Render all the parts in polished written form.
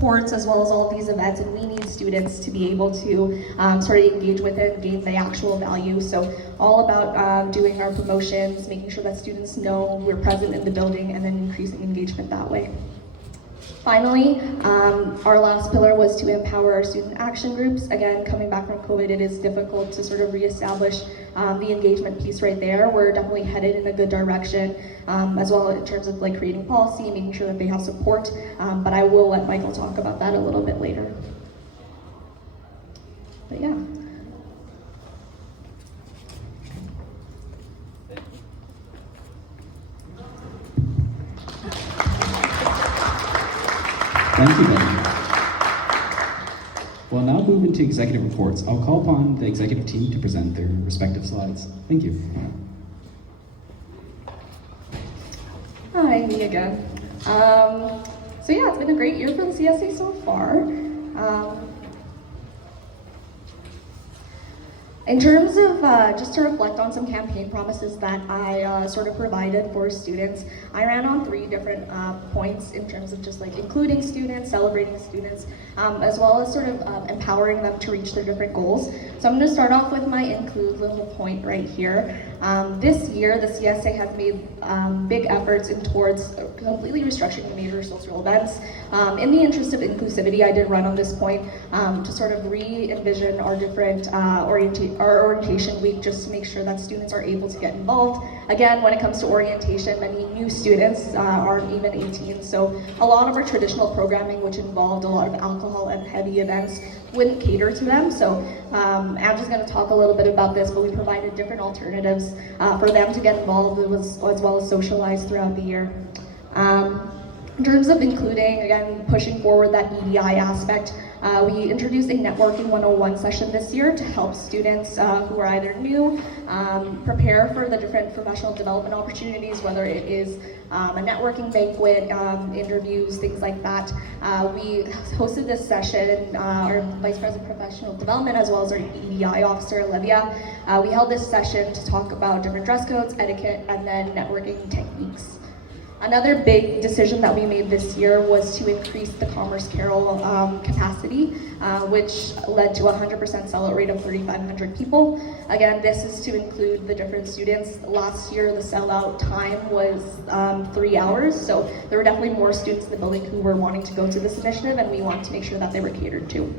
sports as well as all of these events, and we need students to be able to sort of engage with it and gain the actual value. So all about doing our promotions, making sure that students know we're present in the building, and then increasing engagement that way. Finally, our last pillar was to empower our student action groups. Again, coming back from COVID, it is difficult to sort of reestablish the engagement piece right there. We're definitely headed in a good direction, as well in terms of like creating policy, making sure that they have support, but I will let Michael talk about that a little bit later. But yeah. Thank you, Ben. We'll now move into executive reports. I'll call upon the executive team to present their respective slides. Thank you. Hi, me again. So yeah, it's been a great year for the CSA so far. In terms of just to reflect on some campaign promises that I sort of provided for students, I ran on 3 different points in terms of just like including students, celebrating students, as well as sort of empowering them to reach their different goals. So I'm going to start off with my include little point right here. This year, the CSA has made big efforts towards completely restructuring the major social events. In the interest of inclusivity, I did run on this point to sort of re-envision our different our orientation week, just to make sure that students are able to get involved. Again, when it comes to orientation, many new students aren't even 18, so a lot of our traditional programming, which involved a lot of alcohol and heavy events, wouldn't cater to them. So I'm just going to talk a little bit about this, but we provided different alternatives for them to get involved as well as socialize throughout the year. In terms of including, again, pushing forward that EDI aspect, we introduced a Networking 101 session this year to help students who are either new prepare for the different professional development opportunities, whether it is a networking banquet, interviews, things like that. We hosted this session, our Vice President of Professional Development, as well as our EDI officer, Olivia. We held this session to talk about different dress codes, etiquette, and then networking techniques. Another big decision that we made this year was to increase the Commerce Carol capacity, which led to a 100% sellout rate of 3,500 people. Again, this is to include the different students. Last year, the sellout time was 3 hours, so there were definitely more students in the building who were wanting to go to this initiative, and we wanted to make sure that they were catered to.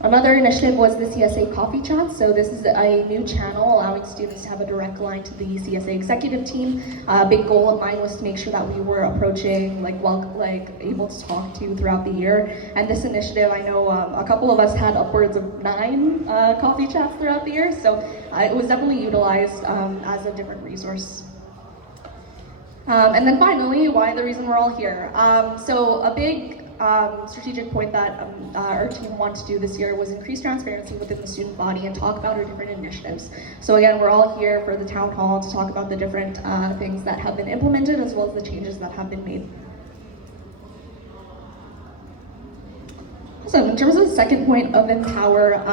Another initiative was the CSA Coffee Chat. So this is a new channel allowing students to have a direct line to the CSA executive team. A big goal of mine was to make sure that we were approaching, able to talk to throughout the year. And this initiative, I know a couple of us had upwards of 9 coffee chats throughout the year. So it was definitely utilized as a different resource. And then finally, why the reason we're all here. So a big strategic point that our team wanted to do this year was increase transparency within the student body and talk about our different initiatives. So again, we're all here for the town hall to talk about the different things that have been implemented as well as the changes that have been made. So in terms of the second point of empower,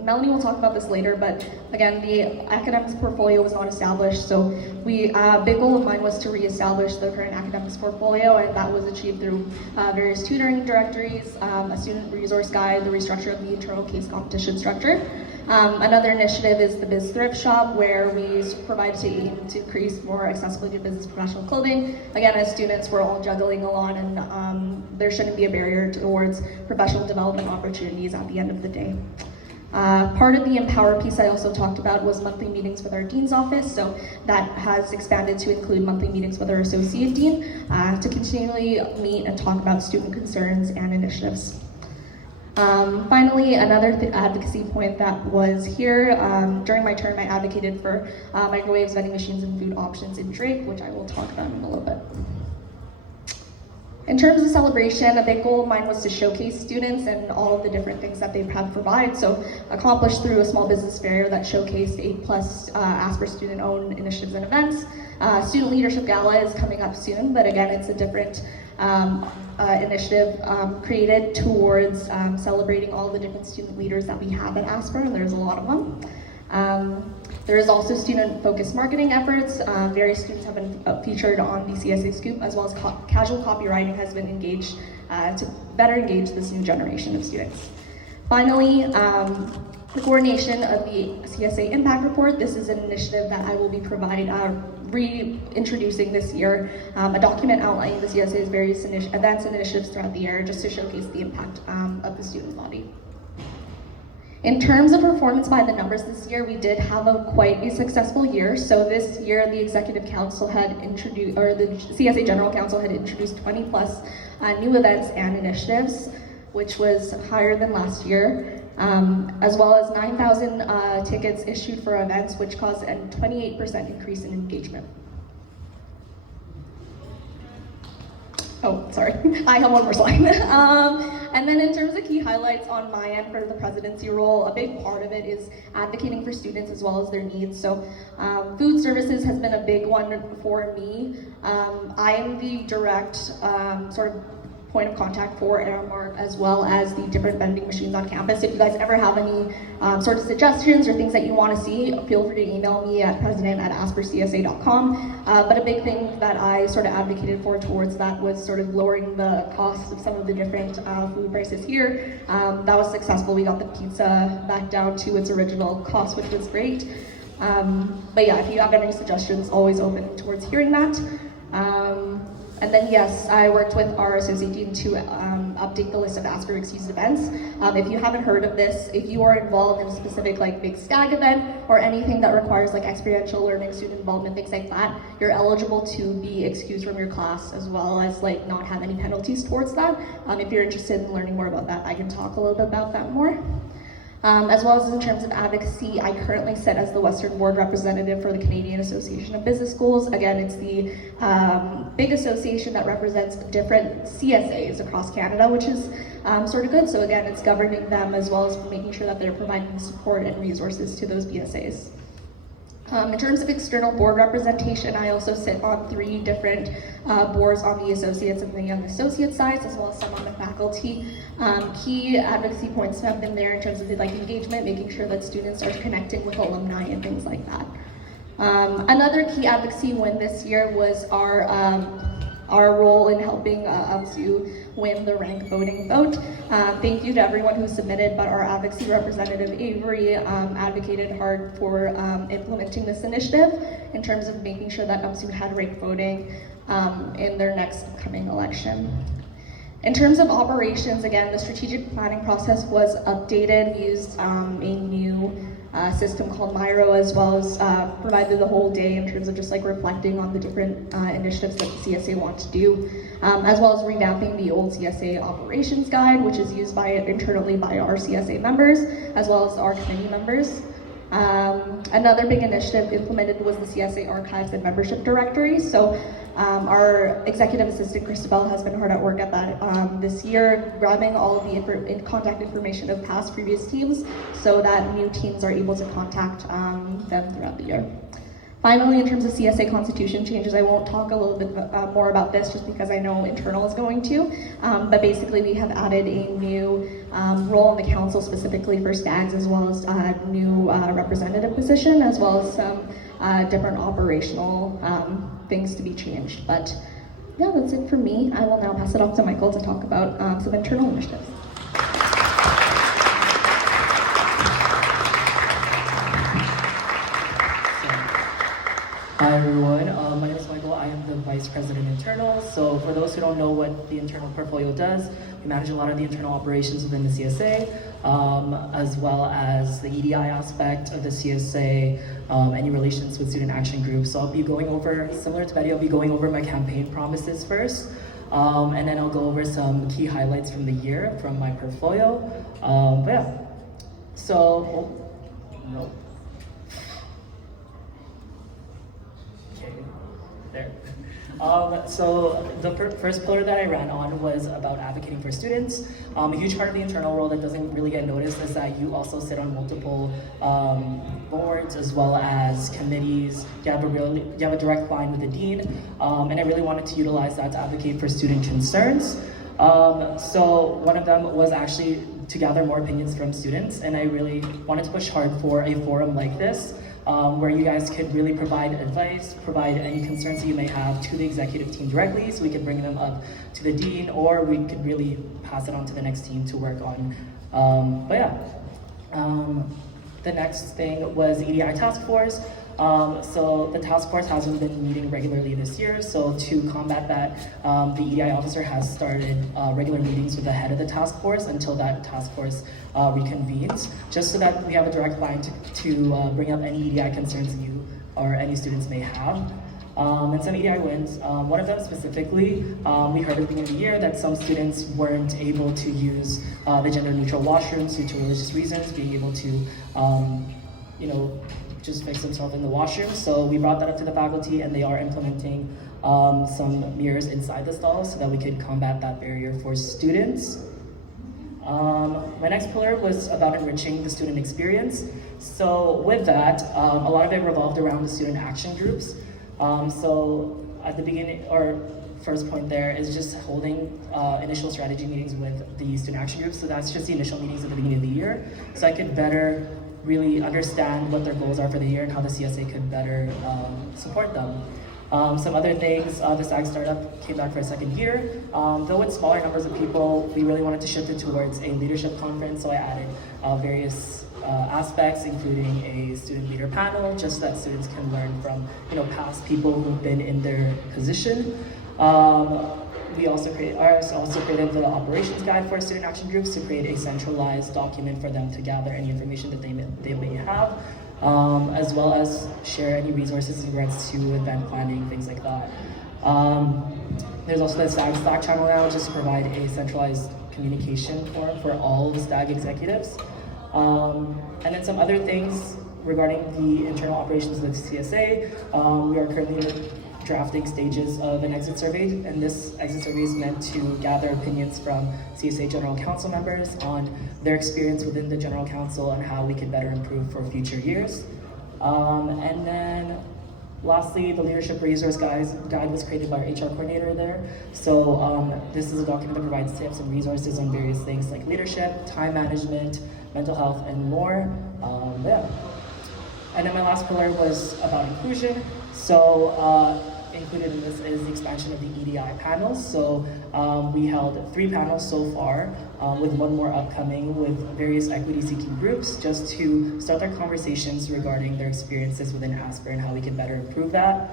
Melanie will talk about this later, but again, the academics portfolio was not established, so big goal of mine was to reestablish the current academics portfolio, and that was achieved through various tutoring directories, a student resource guide, the restructure of the internal case competition structure. Another initiative is the Biz Thrift Shop, where we provide to aim to increase more accessibility to business professional clothing. Again, as students, we're all juggling a lot, and there shouldn't be a barrier towards professional development opportunities at the end of the day. Part of the Empower piece I also talked about was monthly meetings with our Dean's office, so that has expanded to include monthly meetings with our Associate Dean to continually meet and talk about student concerns and initiatives. Finally, another advocacy point that was here, during my term I advocated for microwaves, vending machines, and food options in Drake, which I will talk about in a little bit. In terms of celebration, a big goal of mine was to showcase students and all of the different things that they have provided. So accomplished through a small business fair that showcased 8+ Asper student-owned initiatives and events. Student Leadership Gala is coming up soon, but again, it's a different initiative created towards celebrating all the different student leaders that we have at Asper, and there's a lot of them. There is also student-focused marketing efforts. Various students have been featured on the CSA Scoop, as well as casual copywriting has been engaged to better engage this new generation of students. Finally, the coordination of the CSA Impact Report. This is an initiative that I will be providing, reintroducing this year, a document outlining the CSA's various events and initiatives throughout the year, just to showcase the impact of the student body. In terms of performance by the numbers this year, we did have quite a successful year. So this year, the Executive Council had introduced, or the CSA General Council had introduced 20 plus new events and initiatives, which was higher than last year, as well as 9,000 tickets issued for events, which caused a 28% increase in engagement. Oh, sorry, I have one more slide. And then in terms of key highlights on my end for the presidency role, a big part of it is advocating for students as well as their needs. So food services has been a big one for me. I am the direct sort of point of contact for Aramark as well as the different vending machines on campus. If you guys ever have any sort of suggestions or things that you want to see, feel free to email me at president@aspercsa.com. But a big thing that I sort of advocated for towards that was sort of lowering the costs of some of the different food prices here. That was successful. We got the pizza back down to its original cost, which was great. But yeah, if you have any suggestions, always open towards hearing that. And then yes, I worked with our associate dean to update the list of Asper Excused events. If you haven't heard of this, if you are involved in a specific like big stag event or anything that requires like experiential learning, student involvement, things like that, you're eligible to be excused from your class as well as like not have any penalties towards that. If you're interested in learning more about that, I can talk a little bit about that more. As well as in terms of advocacy, I currently sit as the Western Board representative for the Canadian Association of Business Schools. Again, it's the big association that represents different CSAs across Canada, which is sort of good. So again, it's governing them as well as making sure that they're providing support and resources to those BSAs. In terms of external board representation, I also sit on 3 different boards on the associates and the young associate sides, as well as some on the faculty. Key advocacy points have been there in terms of like engagement, making sure that students are connecting with alumni and things like that. Another key advocacy win this year was our role in helping to win the rank voting vote. Thank you to everyone who submitted, but our advocacy representative Avery advocated hard for implementing this initiative in terms of making sure that UMSU had rank voting in their next coming election. In terms of operations, again, the strategic planning process was updated. We used a new system called Miro, as well as provided the whole day in terms of just like reflecting on the different initiatives that the CSA want to do, as well as revamping the old CSA operations guide, which is used internally by our CSA members, as well as our committee members. Another big initiative implemented was the CSA Archives and Membership Directory. So our executive assistant, Christabel, has been hard at work at that this year, grabbing all of the contact information of previous teams so that new teams are able to contact them throughout the year. Finally, in terms of CSA constitution changes, I won't talk a little bit more about this just because I know internal is going to, but basically we have added a new role in the council specifically for STAGs, as well as a new representative position, as well as some different operational things to be changed. But yeah, that's it for me. I will now pass it off to Michael to talk about some internal initiatives. Hi everyone, my name is Michael. I am the Vice President Internal. So for those who don't know what the internal portfolio does, we manage a lot of the internal operations within the CSA, as well as the EDI aspect of the CSA, any relations with student action groups. So I'll be going over, similar to Betty, I'll be going over my campaign promises first, and then I'll go over some key highlights from the year from my portfolio. But yeah, so, no. There. So the first pillar that I ran on was about advocating for students. A huge part of the internal role that doesn't really get noticed is that you also sit on multiple boards as well as committees. You have a direct line with the dean, and I really wanted to utilize that to advocate for student concerns. So one of them was actually to gather more opinions from students, and I really wanted to push hard for a forum like this. where you guys could really provide advice, provide any concerns that you may have to the executive team directly, so we could bring them up to the dean, or we could really pass it on to the next team to work on. The next thing was EDI task force. So the task force hasn't been meeting regularly this year, so to combat that, the EDI officer has started regular meetings with the head of the task force until that task force reconvenes, just so that we have a direct line to bring up any EDI concerns you or any students may have. And some EDI wins. One of them specifically, we heard at the beginning of the year that some students weren't able to use the gender-neutral washrooms due to religious reasons, being able to, just fix themselves in the washroom. So we brought that up to the faculty, and they are implementing some mirrors inside the stalls so that we could combat that barrier for students. My next pillar was about enriching the student experience. So with that, a lot of it revolved around the student action groups. So at the beginning, or first point there is just holding initial strategy meetings with the student action groups. So that's just the initial meetings at the beginning of the year, so I could better really understand what their goals are for the year and how the CSA could better support them. Some other things, the SAG startup came back for a second year. Though with smaller numbers of people, we really wanted to shift it towards a leadership conference, so I added various aspects, including a student leader panel, just so that students can learn from past people who've been in their position. We also created the operations guide for student action groups to create a centralized document for them to gather any information that they may have, as well as share any resources in regards to event planning, things like that. There's also the SAG Slack channel now, just to provide a centralized communication forum for all the STAG executives. And then some other things regarding the internal operations of the CSA. We are currently in the drafting stages of an exit survey, and this exit survey is meant to gather opinions from CSA General Council members on their experience within the General Council and how we could better improve for future years. And then lastly, the Leadership Resource Guide was created by our HR coordinator there. So this is a document that provides tips and resources on various things like leadership, time management, mental health, and more. And then my last pillar was about inclusion. So included in this is the expansion of the EDI panels. So we held 3 panels so far, with one more upcoming with various equity-seeking groups, just to start their conversations regarding their experiences within ASPER and how we can better improve that.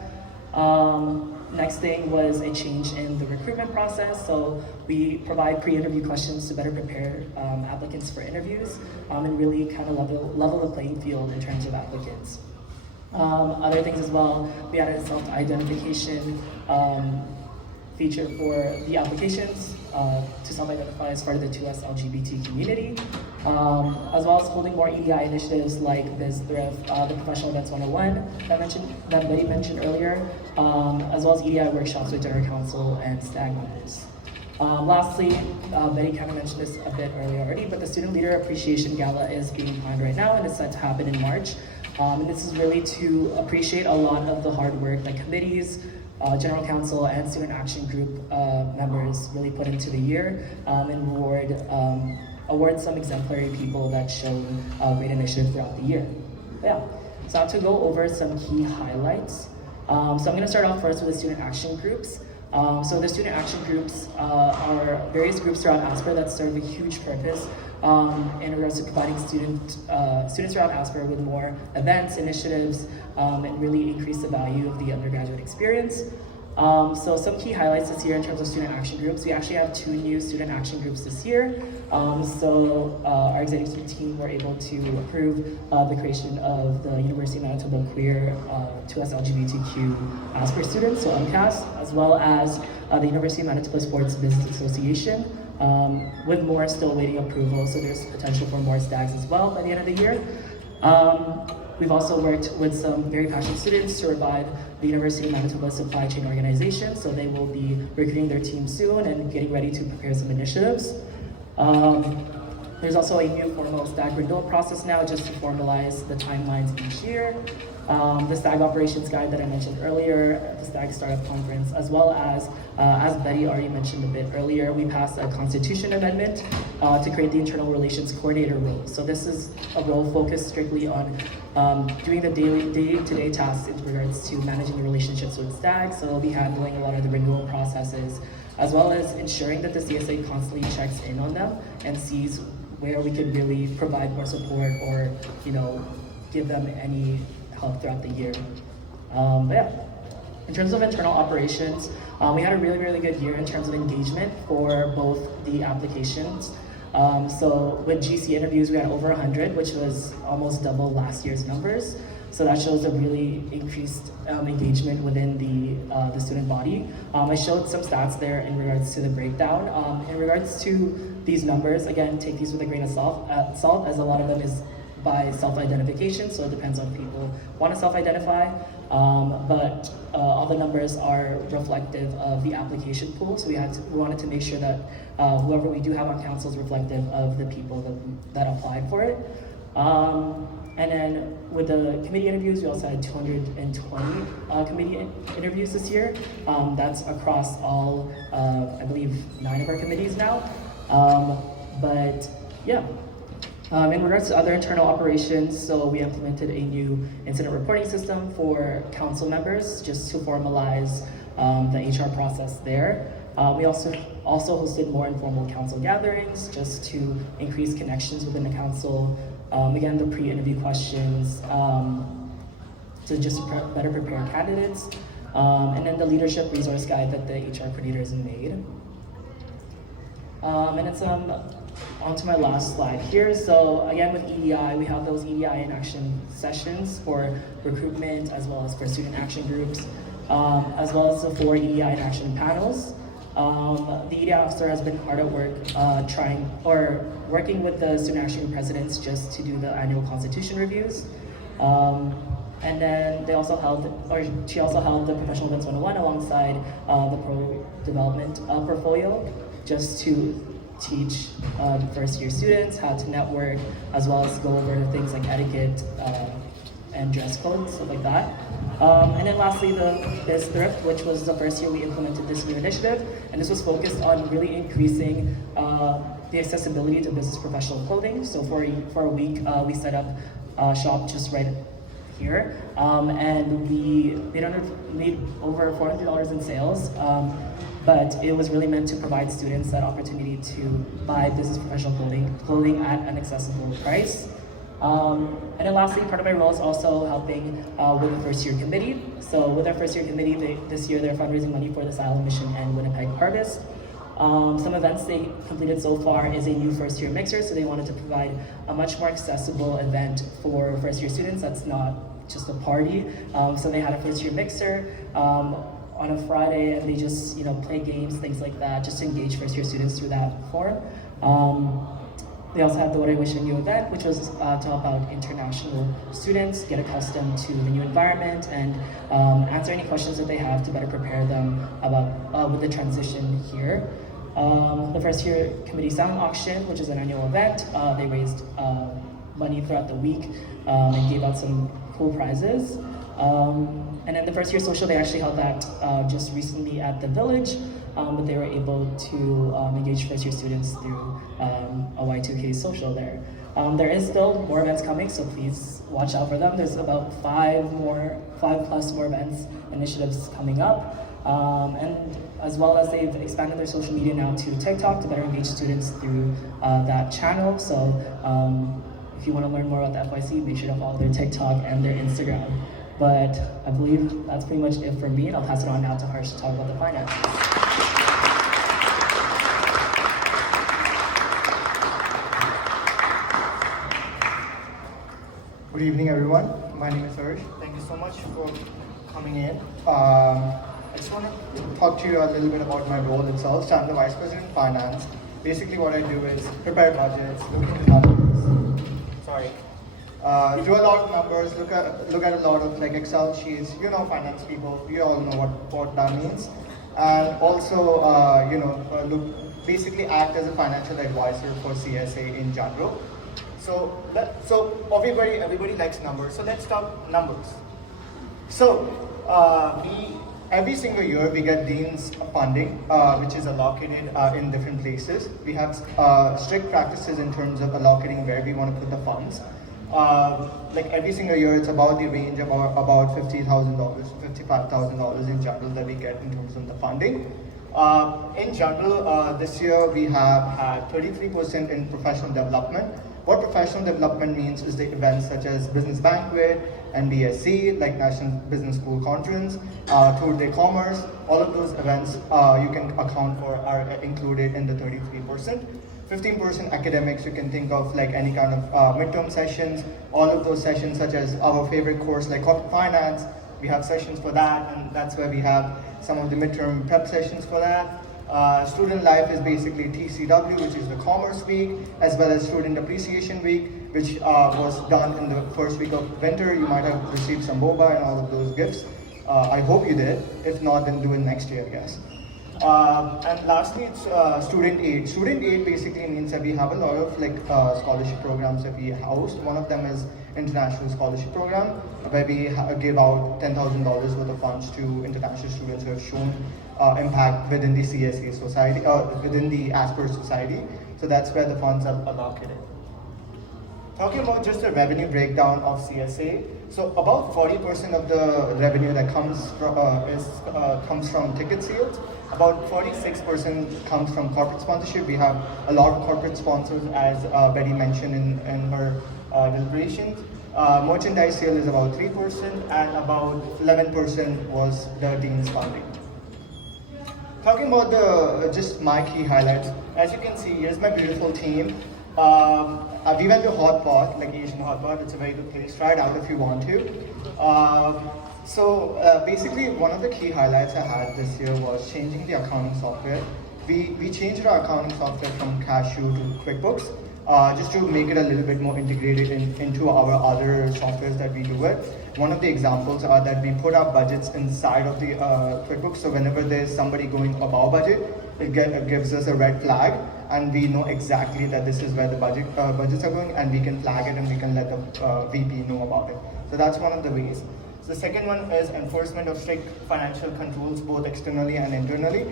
Next thing was a change in the recruitment process. So we provide pre-interview questions to better prepare applicants for interviews, and really kind of level the playing field in terms of applicants. Other things as well, we added a self-identification feature for the applications to self-identify as part of the 2S LGBT community, as well as holding more EDI initiatives like Biz Thrift, the Professional Events 101 that Betty mentioned earlier, as well as EDI workshops with General Council and STAG members. Lastly, Betty kind of mentioned this a bit earlier already, but the Student Leader Appreciation Gala is being planned right now, and it's set to happen in March. And this is really to appreciate a lot of the hard work that committees, General Council, and Student Action Group members really put into the year, and award some exemplary people that show great initiative throughout the year. So I have to go over some key highlights. So I'm going to start off first with the Student Action Groups. So the Student Action Groups are various groups throughout ASPER that serve a huge purpose in regards to providing students throughout ASPER with more events, initiatives, and really increase the value of the undergraduate experience. So some key highlights this year in terms of student action groups. We actually have 2 new student action groups this year. So our executive team were able to approve the creation of the University of Manitoba Queer 2S LGBTQ ASPER students, so UMCAS, as well as the University of Manitoba Sports Business Association, with more still awaiting approval, so there's potential for more STAGs as well by the end of the year. We've also worked with some very passionate students to revive the University of Manitoba Supply Chain Organization, so they will be recruiting their team soon and getting ready to prepare some initiatives. There's also a new formal STAG renewal process now just to formalize the timelines each year. The STAG operations guide that I mentioned earlier, the STAG Startup Conference, as well as Betty already mentioned a bit earlier, we passed a constitution amendment to create the internal relations coordinator role. So this is a role focused strictly on doing the day-to-day tasks in regards to managing the relationships with STAG. So they'll be handling a lot of the renewal processes, as well as ensuring that the CSA constantly checks in on them and sees where we can really provide more support or, give them any help throughout the year. But yeah, in terms of internal operations, we had a really, really good year in terms of engagement for both the applications. So with GC interviews, we had over 100, which was almost double last year's numbers. So that shows a really increased engagement within the student body. I showed some stats there in regards to the breakdown. In regards to these numbers, again, take these with a grain of salt, as a lot of them is by self-identification, so it depends on people want to self-identify. But all the numbers are reflective of the application pool, so we wanted to make sure that whoever we do have on council is reflective of the people that applied for it. And then with the committee interviews, we also had 220 committee interviews this year. That's across all, I believe, 9 of our committees now. But yeah. In regards to other internal operations, so we implemented a new incident reporting system for council members just to formalize the HR process there. We also hosted more informal council gatherings just to increase connections within the council. Again, the pre-interview questions to just better prepare candidates. And then the leadership resource guide that the HR coordinators made. And it's on to my last slide here. So again, with EDI, we have those EDI in action sessions for recruitment, as well as for student action groups, as well as the 4 EDI in action panels. The EDI officer has been hard at work working with the student action group presidents just to do the annual constitution reviews. And then she also held the Professional Events 101 alongside the Pro Development portfolio, just to teach first-year students how to network, as well as go over things like etiquette and dress code, stuff like that. And then lastly, the Biz Thrift, which was the first year we implemented this new initiative, and this was focused on really increasing the accessibility to business professional clothing. So for a week, we set up a shop just right here, and we made over $400 in sales. But it was really meant to provide students that opportunity to buy business professional clothing at an accessible price. And then lastly, part of my role is also helping with the first year committee. So with our first year committee, this year they're fundraising money for the Asylum Mission and Winnipeg Harvest. Some events they completed so far is a new first year mixer, so they wanted to provide a much more accessible event for first year students that's not just a party. So they had a first year mixer on a Friday, and they just play games, things like that, just to engage first year students through that form. They also had the What I Wish I Knew event, which was to help out international students get accustomed to the new environment and answer any questions that they have to better prepare them about with the transition here. The first year committee silent auction, which is an annual event, they raised money throughout the week and gave out some cool prizes. And then the first year social, they actually held that just recently at the Village, but they were able to engage first year students through a Y2K social there. There is still more events coming, so please watch out for them. There's about 5 plus more events, initiatives coming up. And as well as they've expanded their social media now to TikTok to better engage students through that channel. So if you want to learn more about the FYC, make sure to follow their TikTok and their Instagram. But I believe that's pretty much it for me, and I'll pass it on now to Harsh to talk about the finances. Good evening, everyone. My name is Harsh. Thank you so much for coming in. I just want to talk to you a little bit about my role itself. So I'm the Vice President of Finance. Basically what I do is prepare budgets, look into numbers. Do a lot of numbers, look at a lot of like Excel sheets. Finance people, you all know what that means. And also, basically act as a financial advisor for CSA in general. So everybody likes numbers. So let's talk numbers. So every single year we get Dean's funding, which is allocated in different places. We have strict practices in terms of allocating where we want to put the funds. Like every single year, it's about the range of about $50,000, $55,000 in general that we get in terms of the funding. In general, this year we have had 33% in professional development. What professional development means is the events such as Business Banquet, NBSC, like National Business School Conference, Tour de Commerce, all of those events you can account for are included in the 33%. 15% academics, you can think of like any kind of midterm sessions, all of those sessions such as our favorite course like corporate finance, we have sessions for that, and that's where we have some of the midterm prep sessions for that. Student life is basically TCW, which is the Commerce Week, as well as Student Appreciation Week, which was done in the first week of winter. You might have received some boba and all of those gifts. I hope you did. If not, then do it next year, I guess. And lastly, it's student aid. Student aid basically means that we have a lot of like scholarship programs that we host. One of them is International Scholarship Program, where we give out $10,000 worth of funds to international students who have shown impact within the CSA society, within the Asper society. So that's where the funds are allocated. Talking about just the revenue breakdown of CSA, so about 40% of the revenue that comes from ticket sales. About 46% comes from corporate sponsorship. We have a lot of corporate sponsors, as Betty mentioned in her deliberations. Merchandise sale is about 3%, and about 11% was the Dean's funding. Talking about just my key highlights, as you can see, here's my beautiful team. We went to Hot Pot, like Asian Hot Pot. It's a very good place. Try it out if you want to. Basically, one of the key highlights I had this year was changing the accounting software. We changed our accounting software from Cashew to QuickBooks, just to make it a little bit more integrated into our other softwares that we do it. One of the examples are that we put our budgets inside of the QuickBooks, so whenever there's somebody going above budget, it gives us a red flag, and we know exactly that this is where the budgets are going, and we can flag it and we can let the VP know about it. So that's one of the ways. The second one is enforcement of strict financial controls, both externally and internally.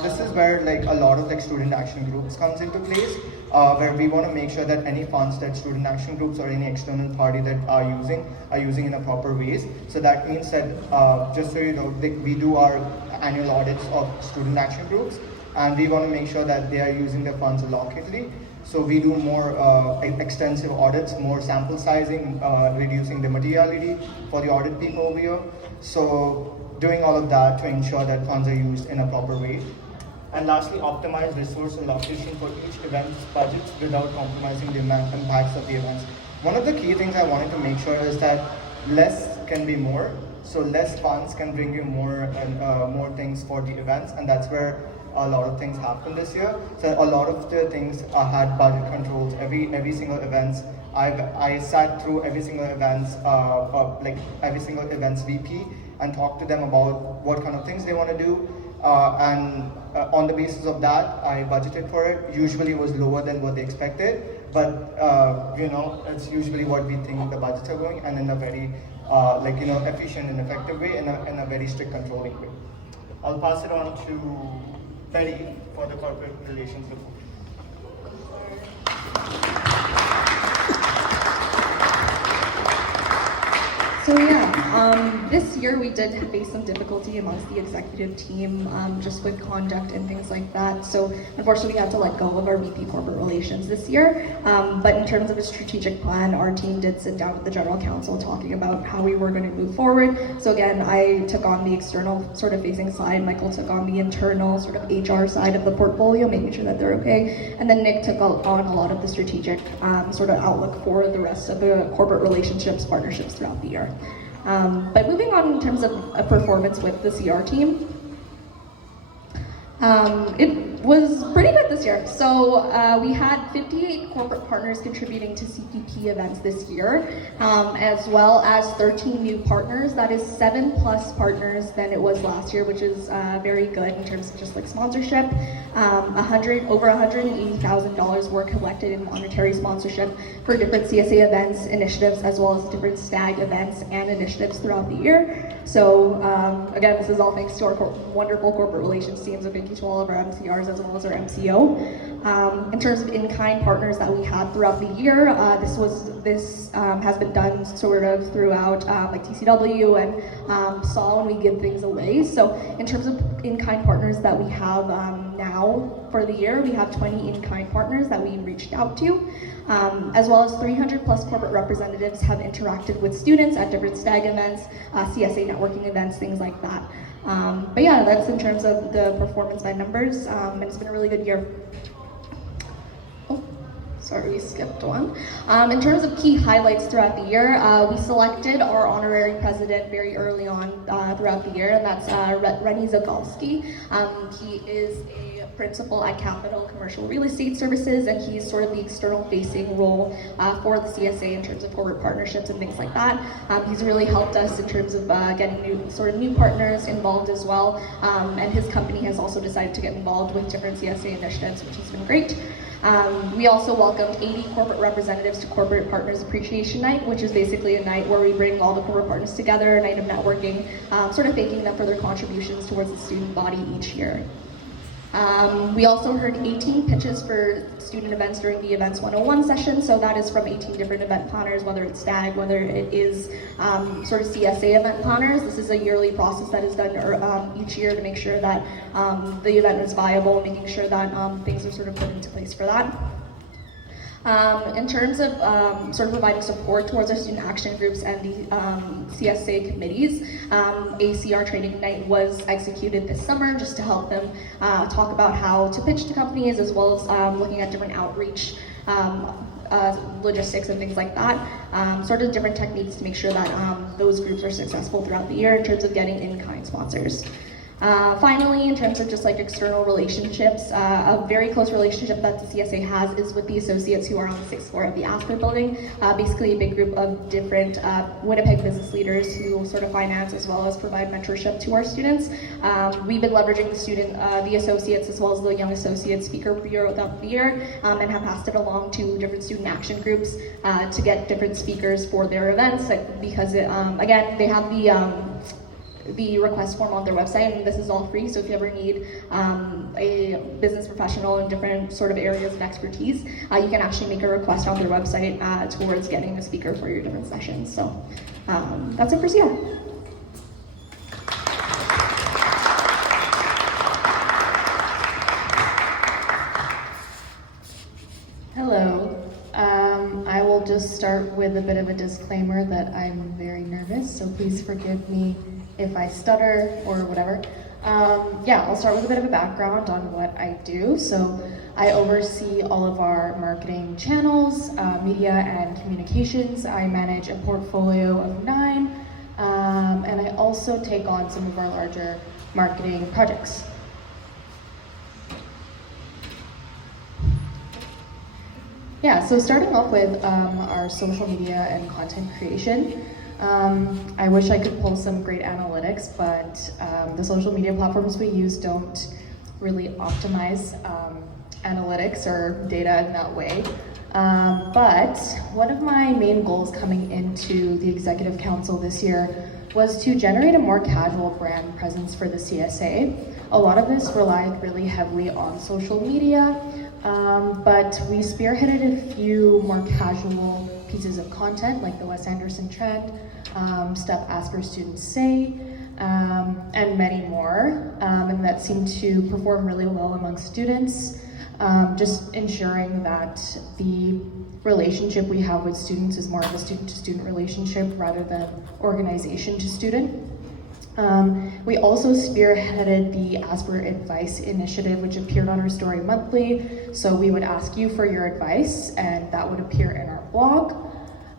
This is where like a lot of like student action groups comes into place, where we want to make sure that any funds that student action groups or any external party that are using in a proper ways. So that means that just so you know, we do our annual audits of student action groups, and we want to make sure that they are using their funds allocatedly. So we do more extensive audits, more sample sizing, reducing the materiality for the audit people over here. So doing all of that to ensure that funds are used in a proper way. And lastly, optimize resource allocation for each event's budgets without compromising the impacts of the events. One of the key things I wanted to make sure is that less can be more. So less funds can bring you more and more things for the events, and that's where a lot of things happened this year. So a lot of the things had budget controls. Every single events, I sat through every single events, like every single events VP, and talked to them about what kind of things they want to do. And on the basis of that, I budgeted for it. Usually it was lower than what they expected, but you know, it's usually what we think the budgets are going, and in a very efficient and effective way, in a very strict controlling way. I'll pass it on to Betty for the corporate relations report. So yeah, this year we did face some difficulty amongst the executive team, just with conduct and things like that. So unfortunately we had to let go of our VP corporate relations this year. But in terms of a strategic plan, our team did sit down with the general counsel talking about how we were going to move forward. So again, I took on the external sort of facing side, Michael took on the internal sort of HR side of the portfolio, making sure that they're okay. And then Nick took on a lot of the strategic sort of outlook for the rest of the corporate relationships, partnerships throughout the year. But moving on in terms of a performance with the CR team, was pretty good this year. So we had 58 corporate partners contributing to CPP events this year, as well as 13 new partners. That is 7 plus partners than it was last year, which is very good in terms of just like sponsorship. Over $180,000 were collected in monetary sponsorship for different CSA events, initiatives, as well as different STAG events and initiatives throughout the year. So again, this is all thanks to our wonderful corporate relations teams, and thank you to all of our MCRs as well as our MCO. In terms of in-kind partners that we had throughout the year, this has been done sort of throughout like TCW and SAW when we give things away. So in terms of in-kind partners that we have now for the year, we have 20 in-kind partners that we reached out to, as well as 300 plus corporate representatives have interacted with students at different STAG events, CSA networking events, things like that. But yeah, that's in terms of the performance by numbers, and it's been a really good year. Oh, sorry, we skipped one. In terms of key highlights throughout the year, we selected our honorary president very early on throughout the year, and that's Rennie Zagolski. He is a principal at Capital Commercial Real Estate Services, and he's sort of the external facing role for the CSA in terms of corporate partnerships and things like that. He's really helped us in terms of getting new partners involved as well, and his company has also decided to get involved with different CSA initiatives, which has been great. We also welcomed 80 corporate representatives to Corporate Partners Appreciation Night, which is basically a night where we bring all the corporate partners together, a night of networking, sort of thanking them for their contributions towards the student body each year. We also heard 18 pitches for student events during the Events 101 session, so that is from 18 different event planners, whether it's STAG, whether it is sort of CSA event planners. This is a yearly process that is done each year to make sure that the event is viable, making sure that things are sort of put into place for that. In terms of sort of providing support towards our student action groups and the CSA committees, ACR training night was executed this summer just to help them talk about how to pitch to companies, as well as looking at different outreach logistics and things like that, sort of different techniques to make sure that those groups are successful throughout the year in terms of getting in-kind sponsors. Finally, in terms of just like external relationships, a very close relationship that the CSA has is with the associates who are on the 6th floor of the Asper building, basically a big group of different Winnipeg business leaders who sort of finance as well as provide mentorship to our students. We've been leveraging the associates as well as the young associate speaker bureau throughout the year, and have passed it along to different student action groups to get different speakers for their events, because again, they have the request form on their website, and this is all free, so if you ever need a business professional in different sort of areas of expertise, you can actually make a request on their website towards getting a speaker for your different sessions. So that's it for CR. Hello. I will just start with a bit of a disclaimer that I'm very nervous, so please forgive me if I stutter or whatever. I'll start with a bit of a background on what I do. So I oversee all of our marketing channels, media and communications. I manage a portfolio of 9, and I also take on some of our larger marketing projects. Yeah, so starting off with our social media and content creation. I wish I could pull some great analytics, but the social media platforms we use don't really optimize analytics or data in that way. But one of my main goals coming into the Executive Council this year was to generate a more casual brand presence for the CSA. A lot of this relied really heavily on social media, but we spearheaded a few more casual pieces of content like the Wes Anderson trend, stuff Asper students say, and many more, and that seemed to perform really well among students, just ensuring that the relationship we have with students is more of a student-to-student relationship rather than organization to student. We also spearheaded the Asper Advice Initiative, which appeared on our story monthly. So we would ask you for your advice, and that would appear in our blog.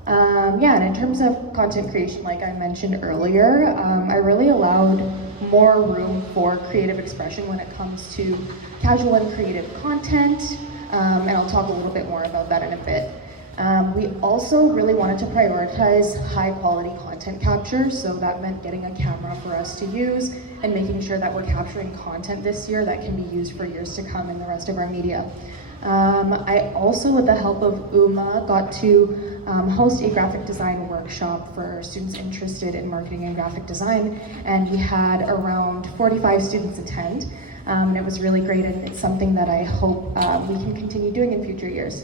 And in terms of content creation, like I mentioned earlier, I really allowed more room for creative expression when it comes to casual and creative content, and I'll talk a little bit more about that in a bit. We also really wanted to prioritize high quality content capture, so that meant getting a camera for us to use and making sure that we're capturing content this year that can be used for years to come in the rest of our media. I also, with the help of UMA, got to host a graphic design workshop for students interested in marketing and graphic design, and we had around 45 students attend, and it was really great, and it's something that I hope we can continue doing in future years.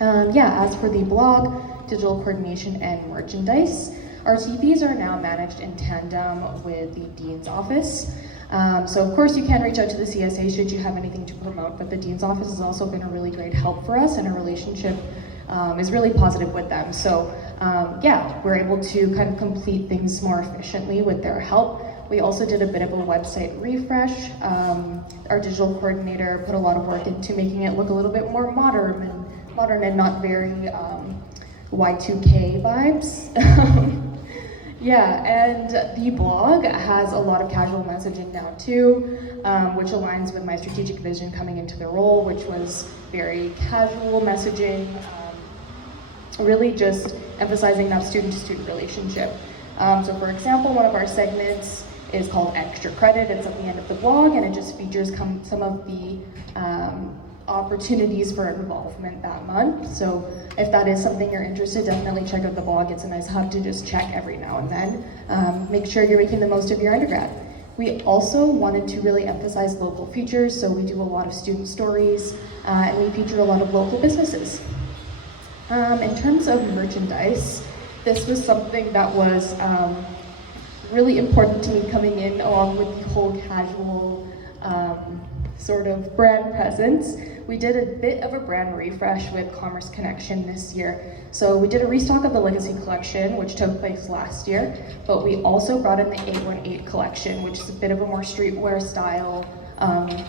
As for the blog, digital coordination, and merchandise, our TVs are now managed in tandem with the Dean's Office. So of course you can reach out to the CSA should you have anything to promote, but the Dean's Office has also been a really great help for us, and our relationship is really positive with them. So we're able to kind of complete things more efficiently with their help. We also did a bit of a website refresh. Our digital coordinator put a lot of work into making it look a little bit more modern and not very Y2K vibes. And the blog has a lot of casual messaging now too, which aligns with my strategic vision coming into the role, which was very casual messaging, really just emphasizing that student-to-student relationship. So for example, one of our segments is called Extra Credit. It's at the end of the blog, and it just features some of the opportunities for involvement that month. So if that is something you're interested, definitely check out the blog. It's a nice hub to just check every now and then. Make sure you're making the most of your undergrad. We also wanted to really emphasize local features, so we do a lot of student stories, and we feature a lot of local businesses. In terms of merchandise, this was something that was really important to me coming in, along with the whole casual sort of brand presence. We did a bit of a brand refresh with Commerce Connection this year. So we did a restock of the Legacy Collection, which took place last year, but we also brought in the 818 Collection, which is a bit of a more streetwear style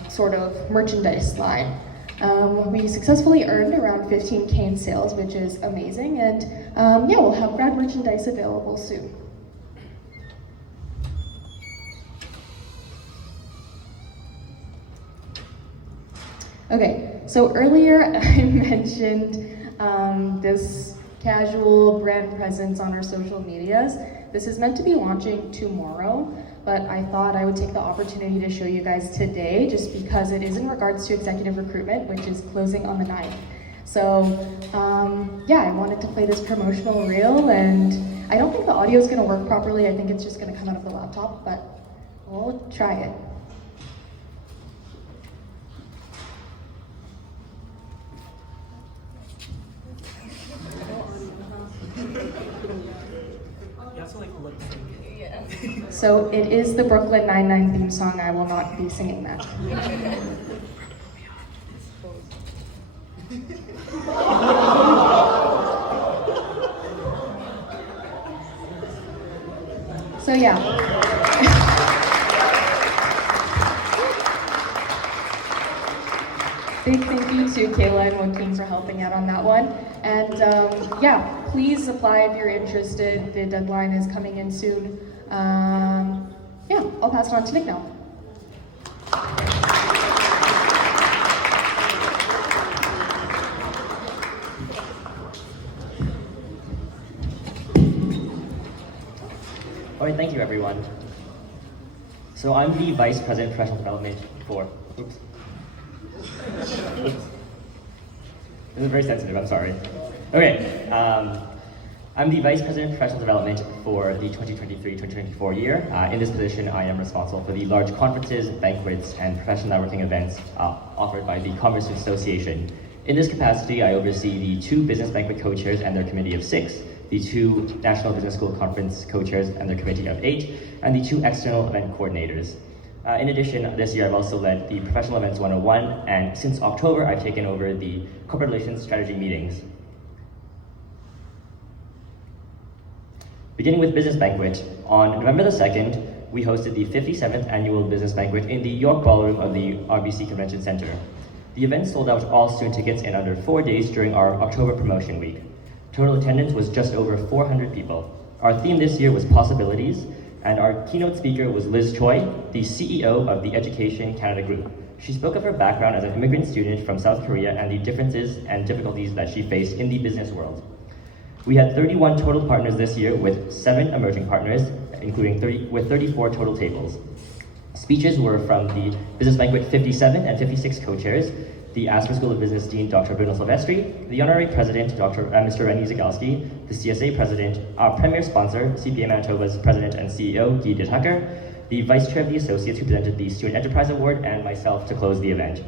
sort of merchandise line. We successfully earned around 15K in sales, which is amazing, and we'll have grad merchandise available soon. Okay, so earlier I mentioned this casual brand presence on our social medias. This is meant to be launching tomorrow, but I thought I would take the opportunity to show you guys today, just because it is in regards to executive recruitment, which is closing on the 9th. So I wanted to play this promotional reel, and I don't think the audio is gonna work properly. I think it's just gonna come out of the laptop, but we'll try it. So it is the Brooklyn Nine-Nine theme song. I will not be singing that. So big thank you to Kayla and Joaquin for helping out on that one. And please apply if you're interested. The deadline is coming in soon. I'll pass it on to Nick now. All right, thank you everyone. So I'm the Vice President of Professional Development for, This is very sensitive, I'm sorry. Okay, I'm the Vice President of Professional Development for the 2023-2024 year. In this position, I am responsible for the large conferences, banquets, and professional networking events offered by the Commerce Association. In this capacity, I oversee the 2 business banquet co-chairs and their committee of 6, the 2 National Business School Conference co-chairs and their committee of 8, and the 2 external event coordinators. In addition, this year I've also led the Professional Events 101, and since October, I've taken over the Corporate Relations Strategy meetings. Beginning with Business Banquet, on November the 2nd, we hosted the 57th Annual Business Banquet in the York Ballroom of the RBC Convention Center. The event sold out all student tickets in under 4 days during our October promotion week. Total attendance was just over 400 people. Our theme this year was possibilities, and our keynote speaker was Liz Choi, the CEO of the Education Canada Group. She spoke of her background as an immigrant student from South Korea and the differences and difficulties that she faced in the business world. We had 31 total partners this year with 7 emerging partners, including 34 total tables. Speeches were from the Business Banquet 57 and 56 co-chairs, the Asper School of Business Dean Dr. Bruno Silvestri, the Honorary President Mr. Rennie Zagalski, the CSA President, our premier sponsor, CPA Manitoba's President and CEO Guy de Tucker, the Vice Chair of the Associates who presented the Student Enterprise Award, and myself to close the event.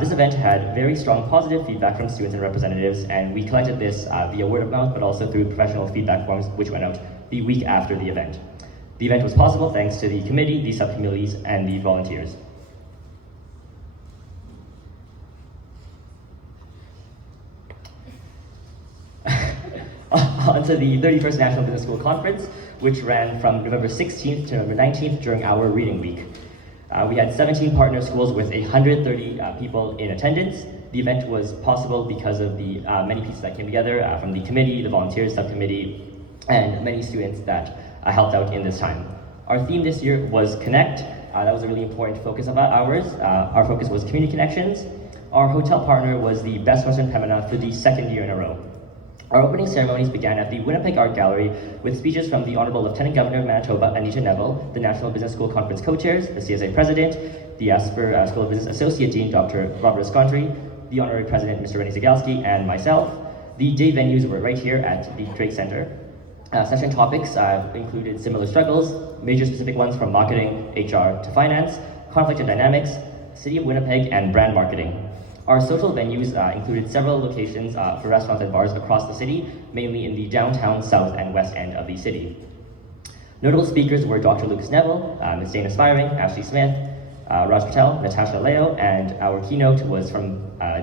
This event had very strong positive feedback from students and representatives, and we collected this via word of mouth, but also through professional feedback forms, which went out the week after the event. The event was possible thanks to the committee, the subcommittees, and the volunteers. On to the 31st National Business School Conference, which ran from November 16th to November 19th during our reading week. We had 17 partner schools with 130 people in attendance. The event was possible because of the many pieces that came together from the committee, the volunteers subcommittee, and many students that helped out in this time. Our theme this year was Connect. That was a really important focus of ours. Our focus was community connections. Our hotel partner was the Best Western Pembina for the 2nd year in a row. Our opening ceremonies began at the Winnipeg Art Gallery with speeches from the Honourable Lieutenant Governor of Manitoba, Anita Neville, the National Business School Conference co-chairs, the CSA President, the Asper School of Business Associate Dean, Dr. Robert Escontry, the Honorary President, Mr. Rennie Zagalski, and myself. The day venues were right here at the Drake Centre. Session topics included similar struggles, major specific ones from marketing, HR to finance, conflict and dynamics, City of Winnipeg, and brand marketing. Our social venues included several locations for restaurants and bars across the city, mainly in the downtown, south, and west end of the city. Notable speakers were Dr. Lucas Neville, Ms. Dana Spiring, Ashley Smith, Raj Patel, Natasha Leo, and our keynote was from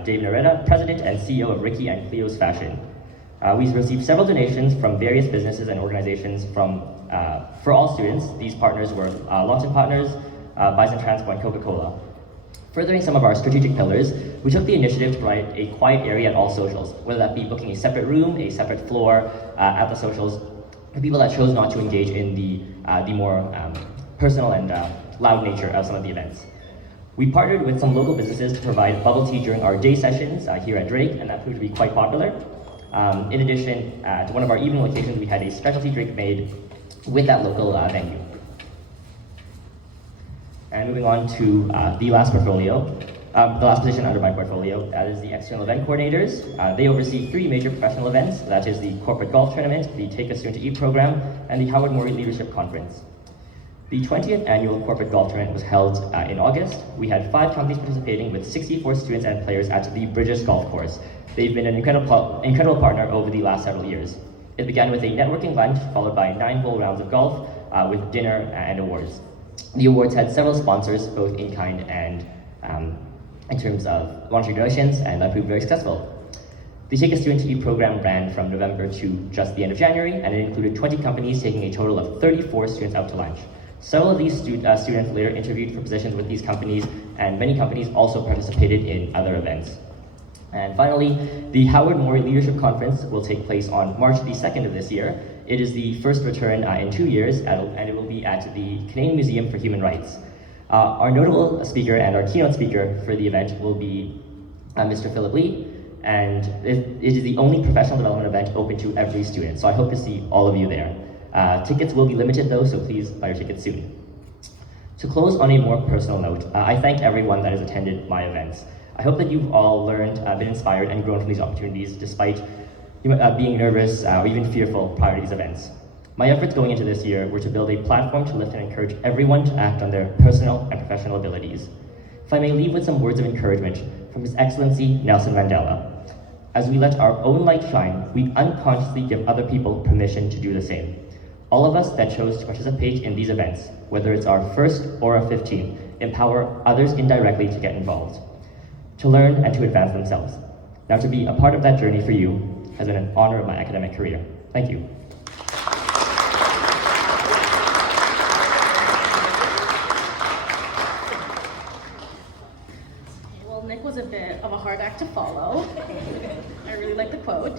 Dave Nareda, President and CEO of Ricky and Cleo's Fashion. We received several donations from various businesses and organizations for all students. These partners were Lawton Partners, Bison Transport, and Coca-Cola. Furthering some of our strategic pillars, we took the initiative to provide a quiet area at all socials, whether that be booking a separate room, a separate floor at the socials, for people that chose not to engage in the more personal and loud nature of some of the events. We partnered with some local businesses to provide bubble tea during our day sessions here at Drake, and that proved to be quite popular. In addition, at one of our evening locations, we had a specialty drink made with that local venue. And moving on to the last portfolio, the last position under my portfolio, that is the external event coordinators. They oversee 3 major professional events, that is the corporate golf tournament, the Take a Student to Eat program, and the Howard Morey Leadership Conference. The 20th annual corporate golf tournament was held in August. We had 5 companies participating with 64 students and players at the Bridges Golf Course. They've been an incredible partner over the last several years. It began with a networking lunch, followed by 9 full rounds of golf with dinner and awards. The awards had several sponsors, both in kind and in terms of monetary donations, and that proved very successful. The Take a Student to Eat program ran from November to just the end of January, and it included 20 companies taking a total of 34 students out to lunch. Several of these students later interviewed for positions with these companies, and many companies also participated in other events. And finally, the Howard Morey Leadership Conference will take place on March the 2nd of this year. It is the first return in 2 years, and it will be at the Canadian Museum for Human Rights. Our notable speaker and our keynote speaker for the event will be Mr. Philip Lee, and it is the only professional development event open to every student, so I hope to see all of you there. Tickets will be limited though, so please buy your tickets soon. To close on a more personal note, I thank everyone that has attended my events. I hope that you've all learned, been inspired, and grown from these opportunities despite being nervous or even fearful prior to these events. My efforts going into this year were to build a platform to lift and encourage everyone to act on their personal and professional abilities. If I may leave with some words of encouragement from His Excellency Nelson Mandela. As we let our own light shine, we unconsciously give other people permission to do the same. All of us that chose to participate in these events, whether it's our first or our 15th, empower others indirectly to get involved, to learn and to advance themselves. Now, to be a part of that journey for you has been an honor of my academic career. Thank you. Well, Nick was a bit of a hard act to follow. I really like the quote.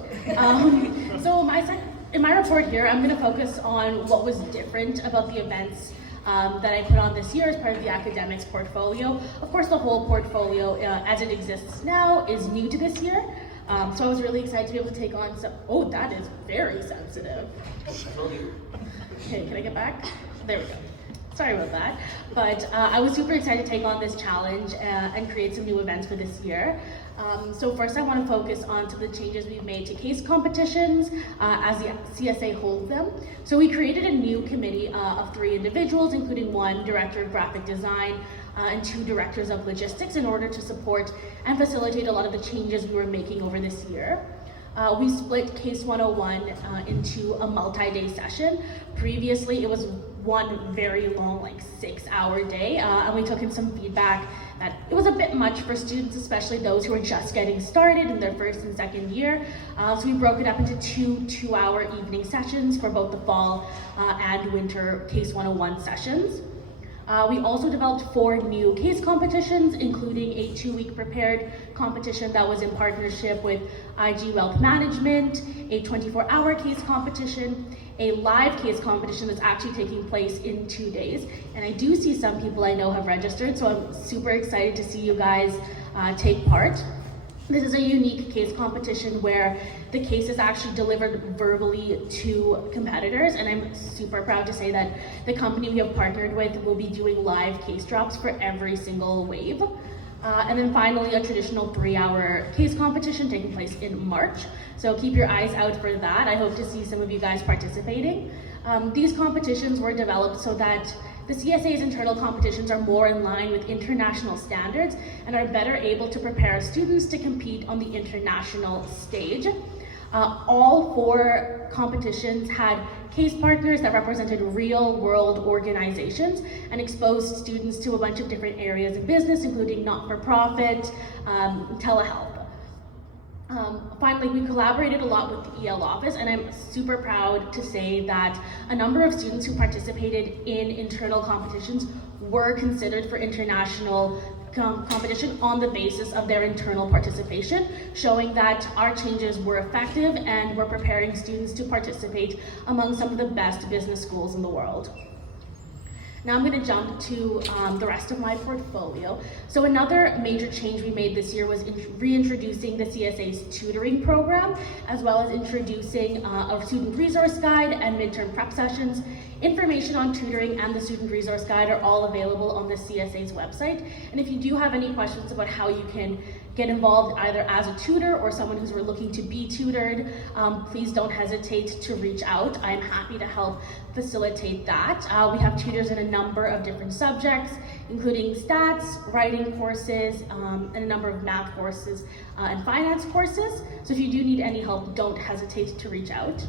So in my report here, I'm going to focus on what was different about the events that I put on this year as part of the academics portfolio. Of course, the whole portfolio as it exists now is new to this year. So I was really excited to be able to take on some, oh, that is very sensitive. Okay, can I get back? There we go. Sorry about that. But I was super excited to take on this challenge and create some new events for this year. So first I want to focus on some of the changes we've made to case competitions as the CSA holds them. So we created a new committee of 3 individuals, including 1 director of graphic design and 2 directors of logistics in order to support and facilitate a lot of the changes we were making over this year. We split Case 101 into a multi-day session. Previously, it was one very long, like 6-hour day, and we took in some feedback that it was a bit much for students, especially those who are just getting started in their first and second year. So we broke it up into 2 2-hour evening sessions for both the fall and winter Case 101 sessions. We also developed 4 new case competitions, including a 2-week prepared competition that was in partnership with IG Wealth Management, a 24-hour case competition, a live case competition that's actually taking place in 2 days. And I do see some people I know have registered, so I'm super excited to see you guys take part. This is a unique case competition where the case is actually delivered verbally to competitors, and I'm super proud to say that the company we have partnered with will be doing live case drops for every single wave. And then finally, a traditional 3-hour case competition taking place in March. So keep your eyes out for that. I hope to see some of you guys participating. These competitions were developed so that the CSA's internal competitions are more in line with international standards and are better able to prepare students to compete on the international stage. All 4 competitions had case partners that represented real-world organizations and exposed students to a bunch of different areas of business, including not-for-profit, telehealth. Finally, we collaborated a lot with the EL office, and I'm super proud to say that a number of students who participated in internal competitions were considered for international competition on the basis of their internal participation, showing that our changes were effective and we're preparing students to participate among some of the best business schools in the world. Now I'm going to jump to the rest of my portfolio. So another major change we made this year was reintroducing the CSA's tutoring program, as well as introducing a student resource guide and midterm prep sessions. Information on tutoring and the student resource guide are all available on the CSA's website. And if you do have any questions about how you can get involved either as a tutor or someone who's looking to be tutored, please don't hesitate to reach out. I'm happy to help facilitate that. We have tutors in a number of different subjects, including stats, writing courses, and a number of math courses and finance courses. So if you do need any help, don't hesitate to reach out.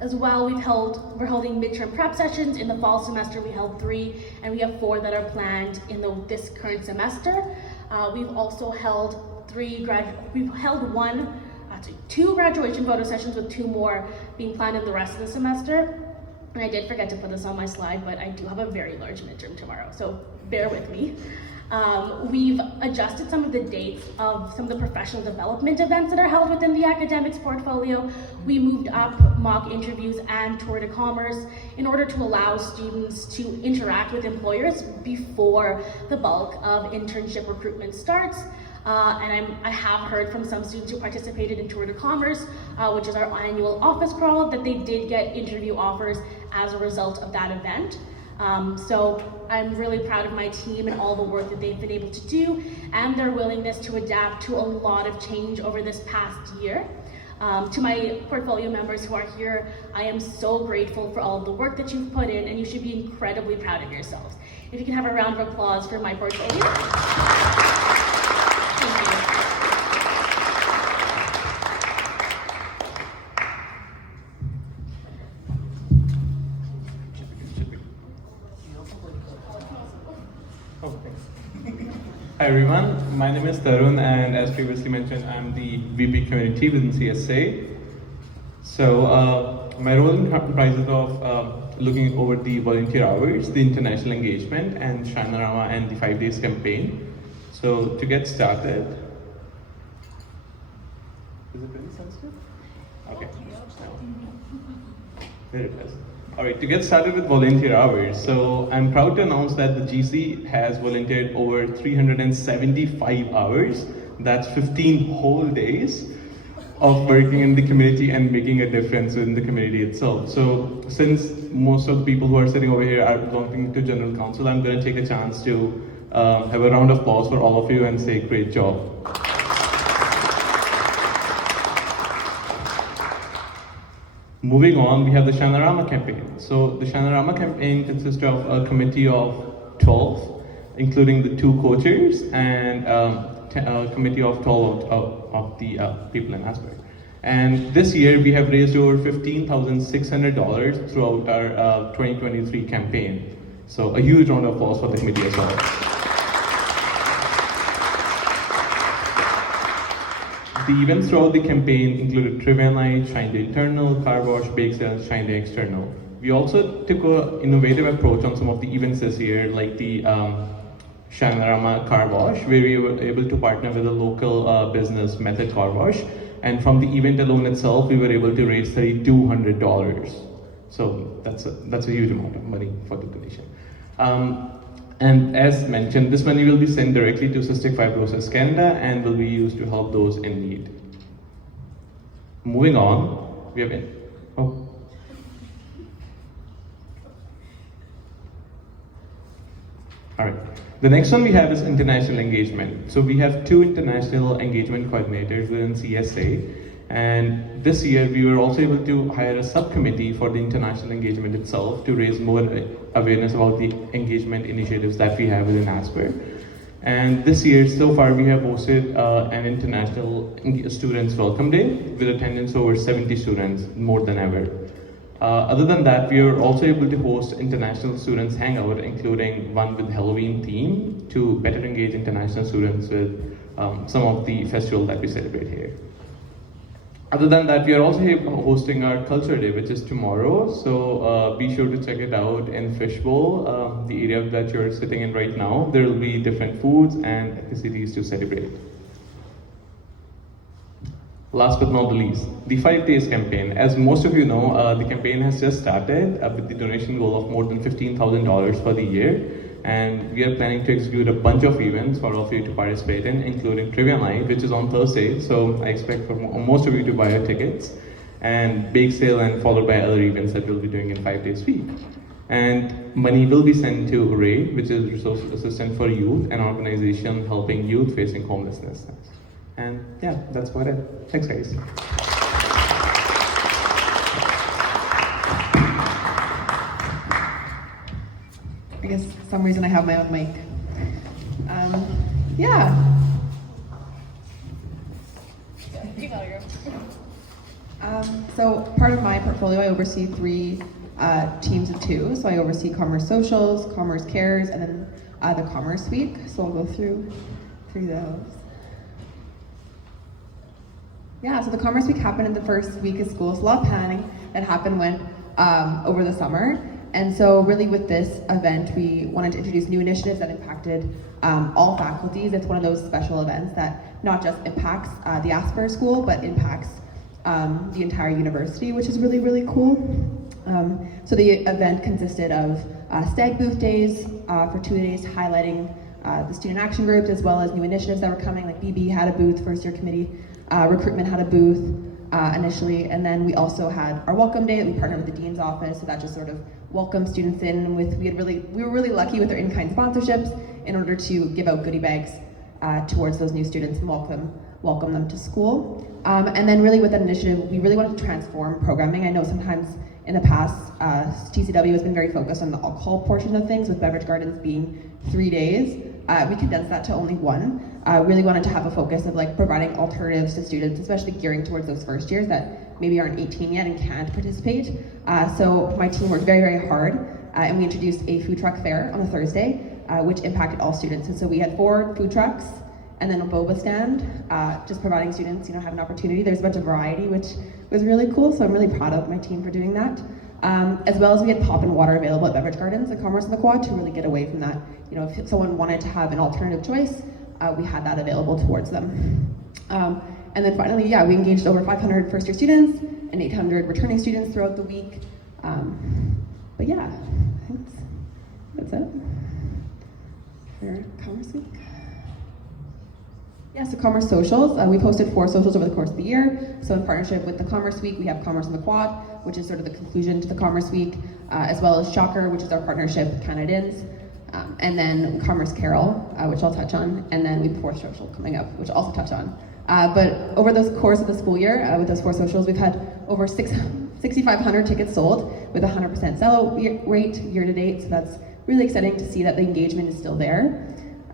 As well, we're holding midterm prep sessions. In the fall semester, we held 3, and we have 4 that are planned in this current semester. We've also held 2 graduation photo sessions, with 2 more being planned in the rest of the semester. And I did forget to put this on my slide, but I do have a very large midterm tomorrow, so bear with me. We've adjusted some of the dates of some of the professional development events that are held within the academics portfolio. We moved up mock interviews and tour de commerce in order to allow students to interact with employers before the bulk of internship recruitment starts. And I have heard from some students who participated in Tour de Commerce, which is our annual office crawl, that they did get interview offers as a result of that event. So I'm really proud of my team and all the work that they've been able to do and their willingness to adapt to a lot of change over this past year. To my portfolio members who are here, I am so grateful for all of the work that you've put in, and you should be incredibly proud of yourselves. If you can have a round of applause for my portfolio. Thank you. Oh, thanks. Hi everyone, my name is Tarun, and as previously mentioned, I'm the VP Community within CSA. So my role comprises of looking over the volunteer hours, the international engagement, and Shanarama and the 5 days campaign. So to get started, is it very sensitive? Okay. There it is. All right, to get started with volunteer hours, so I'm proud to announce that the GC has volunteered over 375 hours. That's 15 whole days of working in the community and making a difference in the community itself. So since most of the people who are sitting over here are belonging to General Council, I'm going to take a chance to have a round of applause for all of you and say great job. Moving on, we have the Shanarama campaign. So the Shanarama campaign consists of a committee of 12, including the 2 co-chairs, and a committee of 12 of the people in Asper. And this year we have raised over $15,600 throughout our 2023 campaign. So a huge round of applause for the committee as well. The events throughout the campaign included trivia night, Shine Day Internal, car wash, bake sale, Shine Day External. We also took an innovative approach on some of the events this year, like the Shanarama car wash, where we were able to partner with a local business, Method Car Wash, and from the event alone itself, we were able to raise $3,200. So that's a huge amount of money for the donation. And as mentioned, this money will be sent directly to Cystic Fibrosis Canada and will be used to help those in need. Moving on, we have all right. The next one we have is international engagement. So we have 2 international engagement coordinators within CSA. And this year we were also able to hire a subcommittee for the international engagement itself to raise more awareness about the engagement initiatives that we have within Asper. And this year, so far, we have hosted an international students welcome day with attendance over 70 students, more than ever. Other than that, we are also able to host international students hangout, including one with Halloween theme, to better engage international students with some of the festival that we celebrate here. Other than that, we are also hosting our Culture Day, which is tomorrow. So be sure to check it out in Fishbowl, the area that you're sitting in right now. There will be different foods and activities to celebrate. Last but not the least, the 5 days campaign. As most of you know, the campaign has just started with the donation goal of more than $15,000 for the year. And we are planning to execute a bunch of events for all of you to participate in, including Trivia Night, which is on Thursday. So I expect for most of you to buy your tickets, and bake sale, and followed by other events that we'll be doing in 5 days week. And money will be sent to RAY, which is Resource Assistant for Youth, an organization helping youth facing homelessness. And yeah, that's about it. Thanks, guys. I guess for some reason I have my own mic. Yeah. So part of my portfolio, I oversee 3 teams of 2. So I oversee Commerce Socials, Commerce Cares, and then the Commerce Week. So I'll go through those. Yeah, so the Commerce Week happened in the first week of school. So a lot of planning that happened over the summer. And so really with this event, we wanted to introduce new initiatives that impacted all faculties. It's one of those special events that not just impacts the Asper School, but impacts the entire university, which is really, really cool. So the event consisted of stag booth days for 2 days, highlighting the student action groups, as well as new initiatives that were coming, like BB had a booth, first year committee, recruitment had a booth initially, and then we also had our welcome day that we partnered with the Dean's office, so that just sort of welcomed students in with, we were really lucky with our in-kind sponsorships in order to give out goodie bags towards those new students and welcome them to school. And then really with that initiative, we really wanted to transform programming. I know sometimes in the past, TCW has been very focused on the alcohol portion of things, with beverage gardens being 3 days. We condensed that to only 1. Really wanted to have a focus of providing alternatives to students, especially gearing towards those first years that maybe aren't 18 yet and can't participate. So my team worked very, very hard, and we introduced a food truck fair on a Thursday, which impacted all students. And so we had 4 food trucks, and then a boba stand, just providing students, have an opportunity. There's a bunch of variety, which was really cool. So I'm really proud of my team for doing that. As well as we had pop and water available at beverage gardens at Commerce and the Quad to really get away from that. If someone wanted to have an alternative choice, we had that available towards them. And And then finally, yeah, we engaged over 500 first-year students and 800 returning students throughout the week. But yeah, I think that's it for Commerce Week. Yeah, so Commerce Socials. We posted 4 socials over the course of the year. So in partnership with the Commerce Week, we have Commerce on the Quad, which is sort of the conclusion to the Commerce Week, as well as Shocker, which is our partnership with Canadians, and then Commerce Carol, which I'll touch on, and then we have 4 social coming up, which I'll also touch on. But over the course of the school year, with those 4 socials, we've had over 6,500 tickets sold with 100% sellout rate year to date. So that's really exciting to see that the engagement is still there.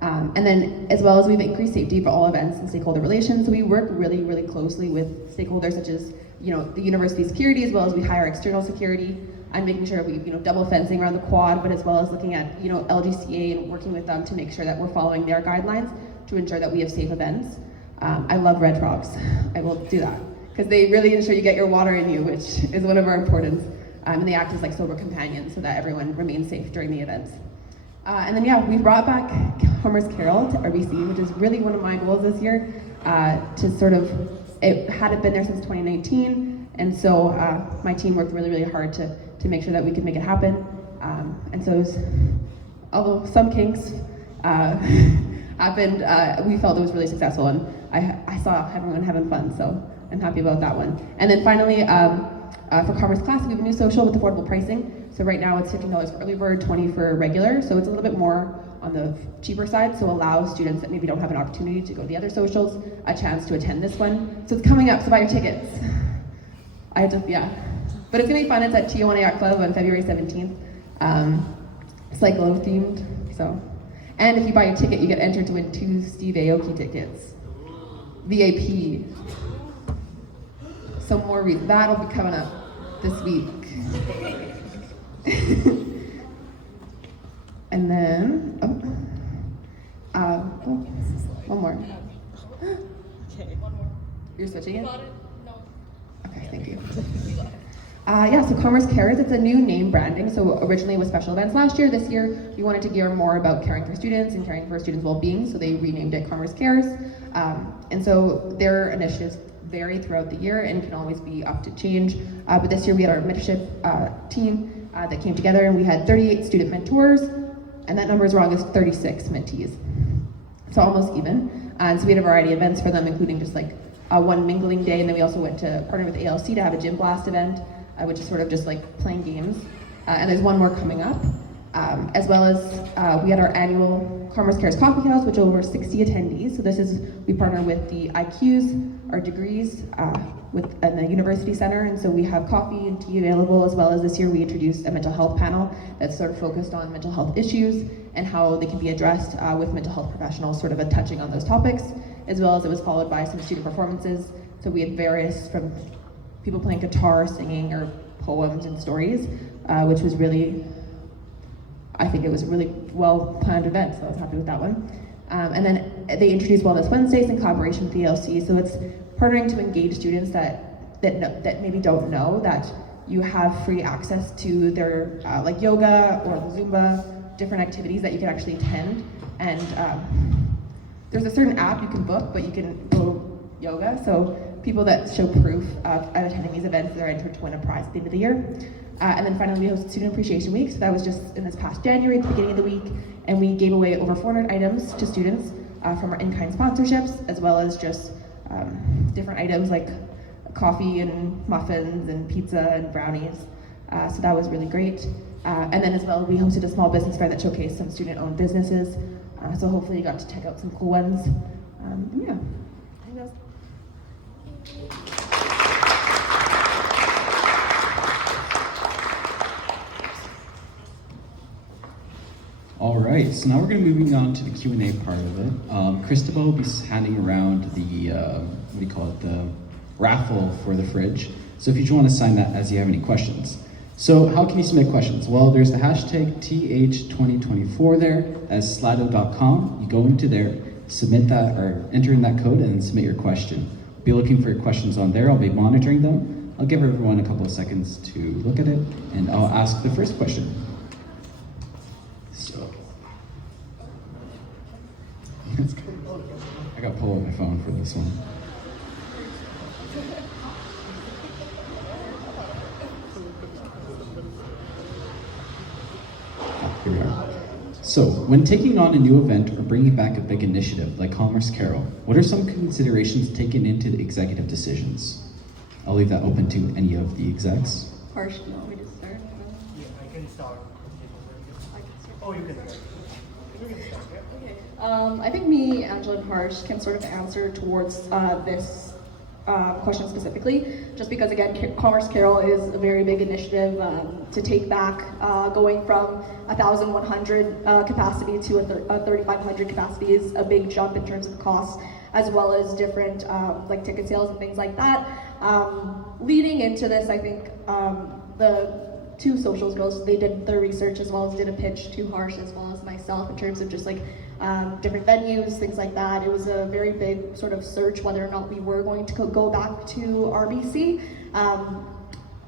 And then as well as we've increased safety for all events and stakeholder relations. So we work really, really closely with stakeholders such as, the university security, as well as we hire external security and making sure we, double fencing around the quad, but as well as looking at, LGCA and working with them to make sure that we're following their guidelines to ensure that we have safe events. I love Red Frogs. I will do that because they really ensure you get your water in you, which is one of our importance. And they act as like sober companions so that everyone remains safe during the events. And then, yeah, we brought back Commerce Carol to RBC, which is really one of my goals this year, to sort of, it hadn't been there since 2019, and so my team worked really, really hard to make sure that we could make it happen. And so, although some kinks happened, we felt it was really successful, and I saw everyone having fun, so I'm happy about that one. And then finally, for Commerce Classic, we have a new social with affordable pricing. So right now it's $15 for early bird, $20 for regular. So it's a little bit more on the cheaper side. So allow students that maybe don't have an opportunity to go to the other socials a chance to attend this one. So it's coming up, so buy your tickets. Yeah. But it's gonna be fun. It's at Tijuana Yacht Club on February 17th. It's like low themed, so. And if you buy your ticket, you get entered to win 2 Steve Aoki tickets. VIP. Some more, that'll be coming up this week. And then, one more. Okay, one more. You're switching it? No. Okay, thank you. Yeah, so Commerce Cares, it's a new name branding. So originally it was special events last year. This year, we wanted to gear more about caring for students and caring for students' well-being. So they renamed it Commerce Cares. And so their initiatives vary throughout the year and can always be up to change. But this year we had our mentorship team that came together, and we had 38 student mentors, and that number is wrong, it's 36 mentees. So almost even. And so we had a variety of events for them, including just like one mingling day, and then we also went to partner with ALC to have a gym blast event, which is sort of just like playing games. And there's one more coming up. As well as we had our annual Commerce Cares Coffee House, which over 60 attendees. So this is, we partner with the IQs, our degrees, and the University Center, and so we have coffee and tea available, as well as this year we introduced a mental health panel that's sort of focused on mental health issues and how they can be addressed with mental health professionals, sort of touching on those topics, as well as it was followed by some student performances. So we had various, from people playing guitar, singing, or poems and stories, which was really, I think it was a really well-planned event, so I was happy with that one. And then they introduced Wellness Wednesdays in collaboration with the ELC, so it's partnering to engage students that maybe don't know that you have free access to their like yoga or Zumba, different activities that you can actually attend. And there's a certain app you can book, but you can go yoga, so people that show proof of attending these events, they're entered to win a prize at the end of the year. And then finally, we hosted Student Appreciation Week. So that was just in this past January, at the beginning of the week. And we gave away over 400 items to students from our in-kind sponsorships, as well as just different items like coffee and muffins and pizza and brownies. So that was really great. And then as well, we hosted a small business fair that showcased some student-owned businesses. So hopefully you got to check out some cool ones. Yeah, I think that's All right, so now we're going to be moving on to the Q&A part of it. Cristobal will be handing around the, what do you call it, the raffle for the fridge. So if you just want to sign that as you have any questions. So how can you submit questions? Well, there's the hashtag TH2024 there, that's slido.com. You go into there, submit that, or enter in that code and submit your question. Be looking for your questions on there. I'll be monitoring them. I'll give everyone a couple of seconds to look at it, and I'll ask the first question. So, I got to pull out my phone for this one. Here we are. So, when taking on a new event or bringing back a big initiative like Commerce Carol, what are some considerations taken into the executive decisions? I'll leave that open to any of the execs. Harsh, do you want me to start? Yeah, I can start. Oh, you can start. You can start, yeah. I think me, Angela, and Harsh can sort of answer towards this question specifically, just because again, Commerce Carol is a very big initiative to take back going from 1,100 capacity to a 3,500 capacity is a big jump in terms of costs, as well as different like ticket sales and things like that. Leading into this, I think the two socials girls, they did their research as well as did a pitch to Harsh as well as myself in terms of just like different venues, things like that. It was a very big sort of search whether or not we were going to go back to RBC.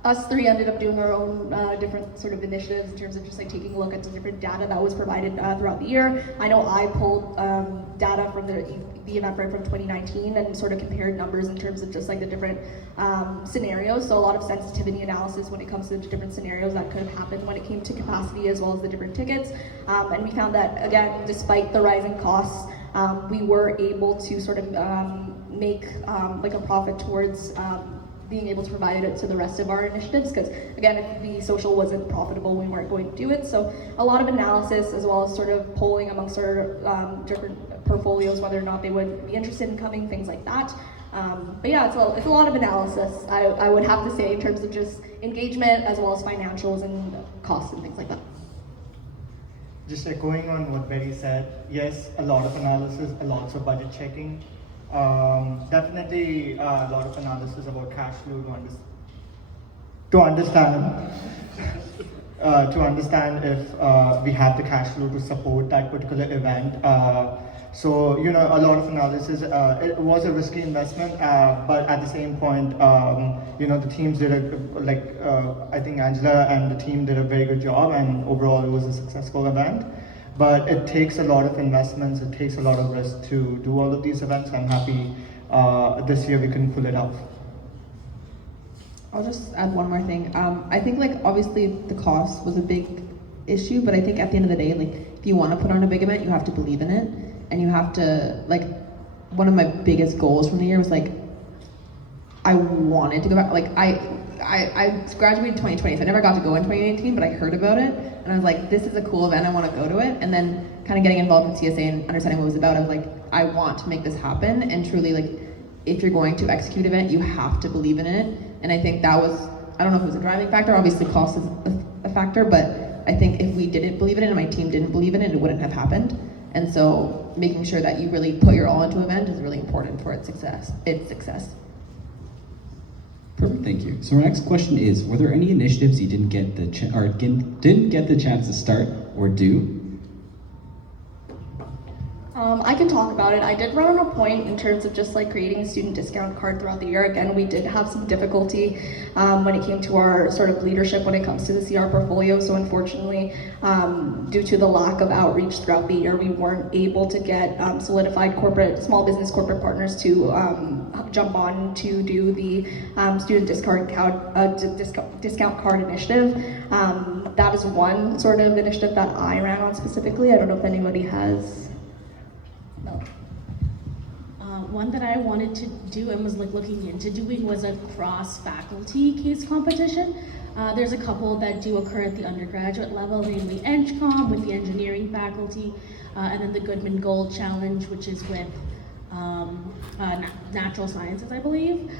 Us three ended up doing our own different sort of initiatives in terms of just like taking a look at the different data that was provided throughout the year. I know I pulled data from the Eventbrite from 2019 and sort of compared numbers in terms of just like the different scenarios. So a lot of sensitivity analysis when it comes to the different scenarios that could have happened when it came to capacity as well as the different tickets. And we found that again, despite the rising costs, we were able to sort of make like a profit towards being able to provide it to the rest of our initiatives, because again, if the social wasn't profitable, we weren't going to do it. So a lot of analysis as well as sort of polling amongst our different portfolios whether or not they would be interested in coming, things like that. But yeah, it's a lot of analysis, I would have to say, in terms of just engagement as well as financials and costs and things like that. Just echoing on what Betty said, yes, a lot of analysis, a lot of budget checking. Definitely a lot of analysis about cash flow to understand if we have the cash flow to support that particular event. So you know, a lot of analysis. It was a risky investment, but at the same point, you know, the teams did I think Angela and the team did a very good job, and overall it was a successful event. But it takes a lot of investments, it takes a lot of risk to do all of these events. I'm happy this year we can pull it off. I'll just add one more thing. I think like obviously the cost was a big issue, but I think at the end of the day, like if you want to put on a big event, you have to believe in it, and you have to like. One of my biggest goals from the year was like I wanted to go back. Like I graduated 2020, so I never got to go in 2019, but I heard about it and I was like, this is a cool event, I want to go to it. And then kind of getting involved in CSA and understanding what it was about, I was like, I want to make this happen. And truly, like, if you're going to execute an event, you have to believe in it. And I think that was, I don't know if it was a driving factor, obviously cost is a factor, but I think if we didn't believe in it and my team didn't believe in it, it wouldn't have happened. And so making sure that you really put your all into an event is really important for its success. Perfect, thank you. So our next question is: were there any initiatives you didn't get the chance to start or do? I can talk about it. I did run on a point in terms of just like creating a student discount card throughout the year. Again, we did have some difficulty when it came to our sort of leadership when it comes to the CR portfolio. So unfortunately, due to the lack of outreach throughout the year, we weren't able to get solidified small business corporate partners to jump on to do the student discount card initiative. That is one sort of initiative that I ran on specifically. I don't know if anybody has. No. One that I wanted to do and was like looking into doing was a cross-faculty case competition. There's a couple that do occur at the undergraduate level, namely EngCom with the engineering faculty, and then the Goodman Gold Challenge, which is with natural sciences, I believe.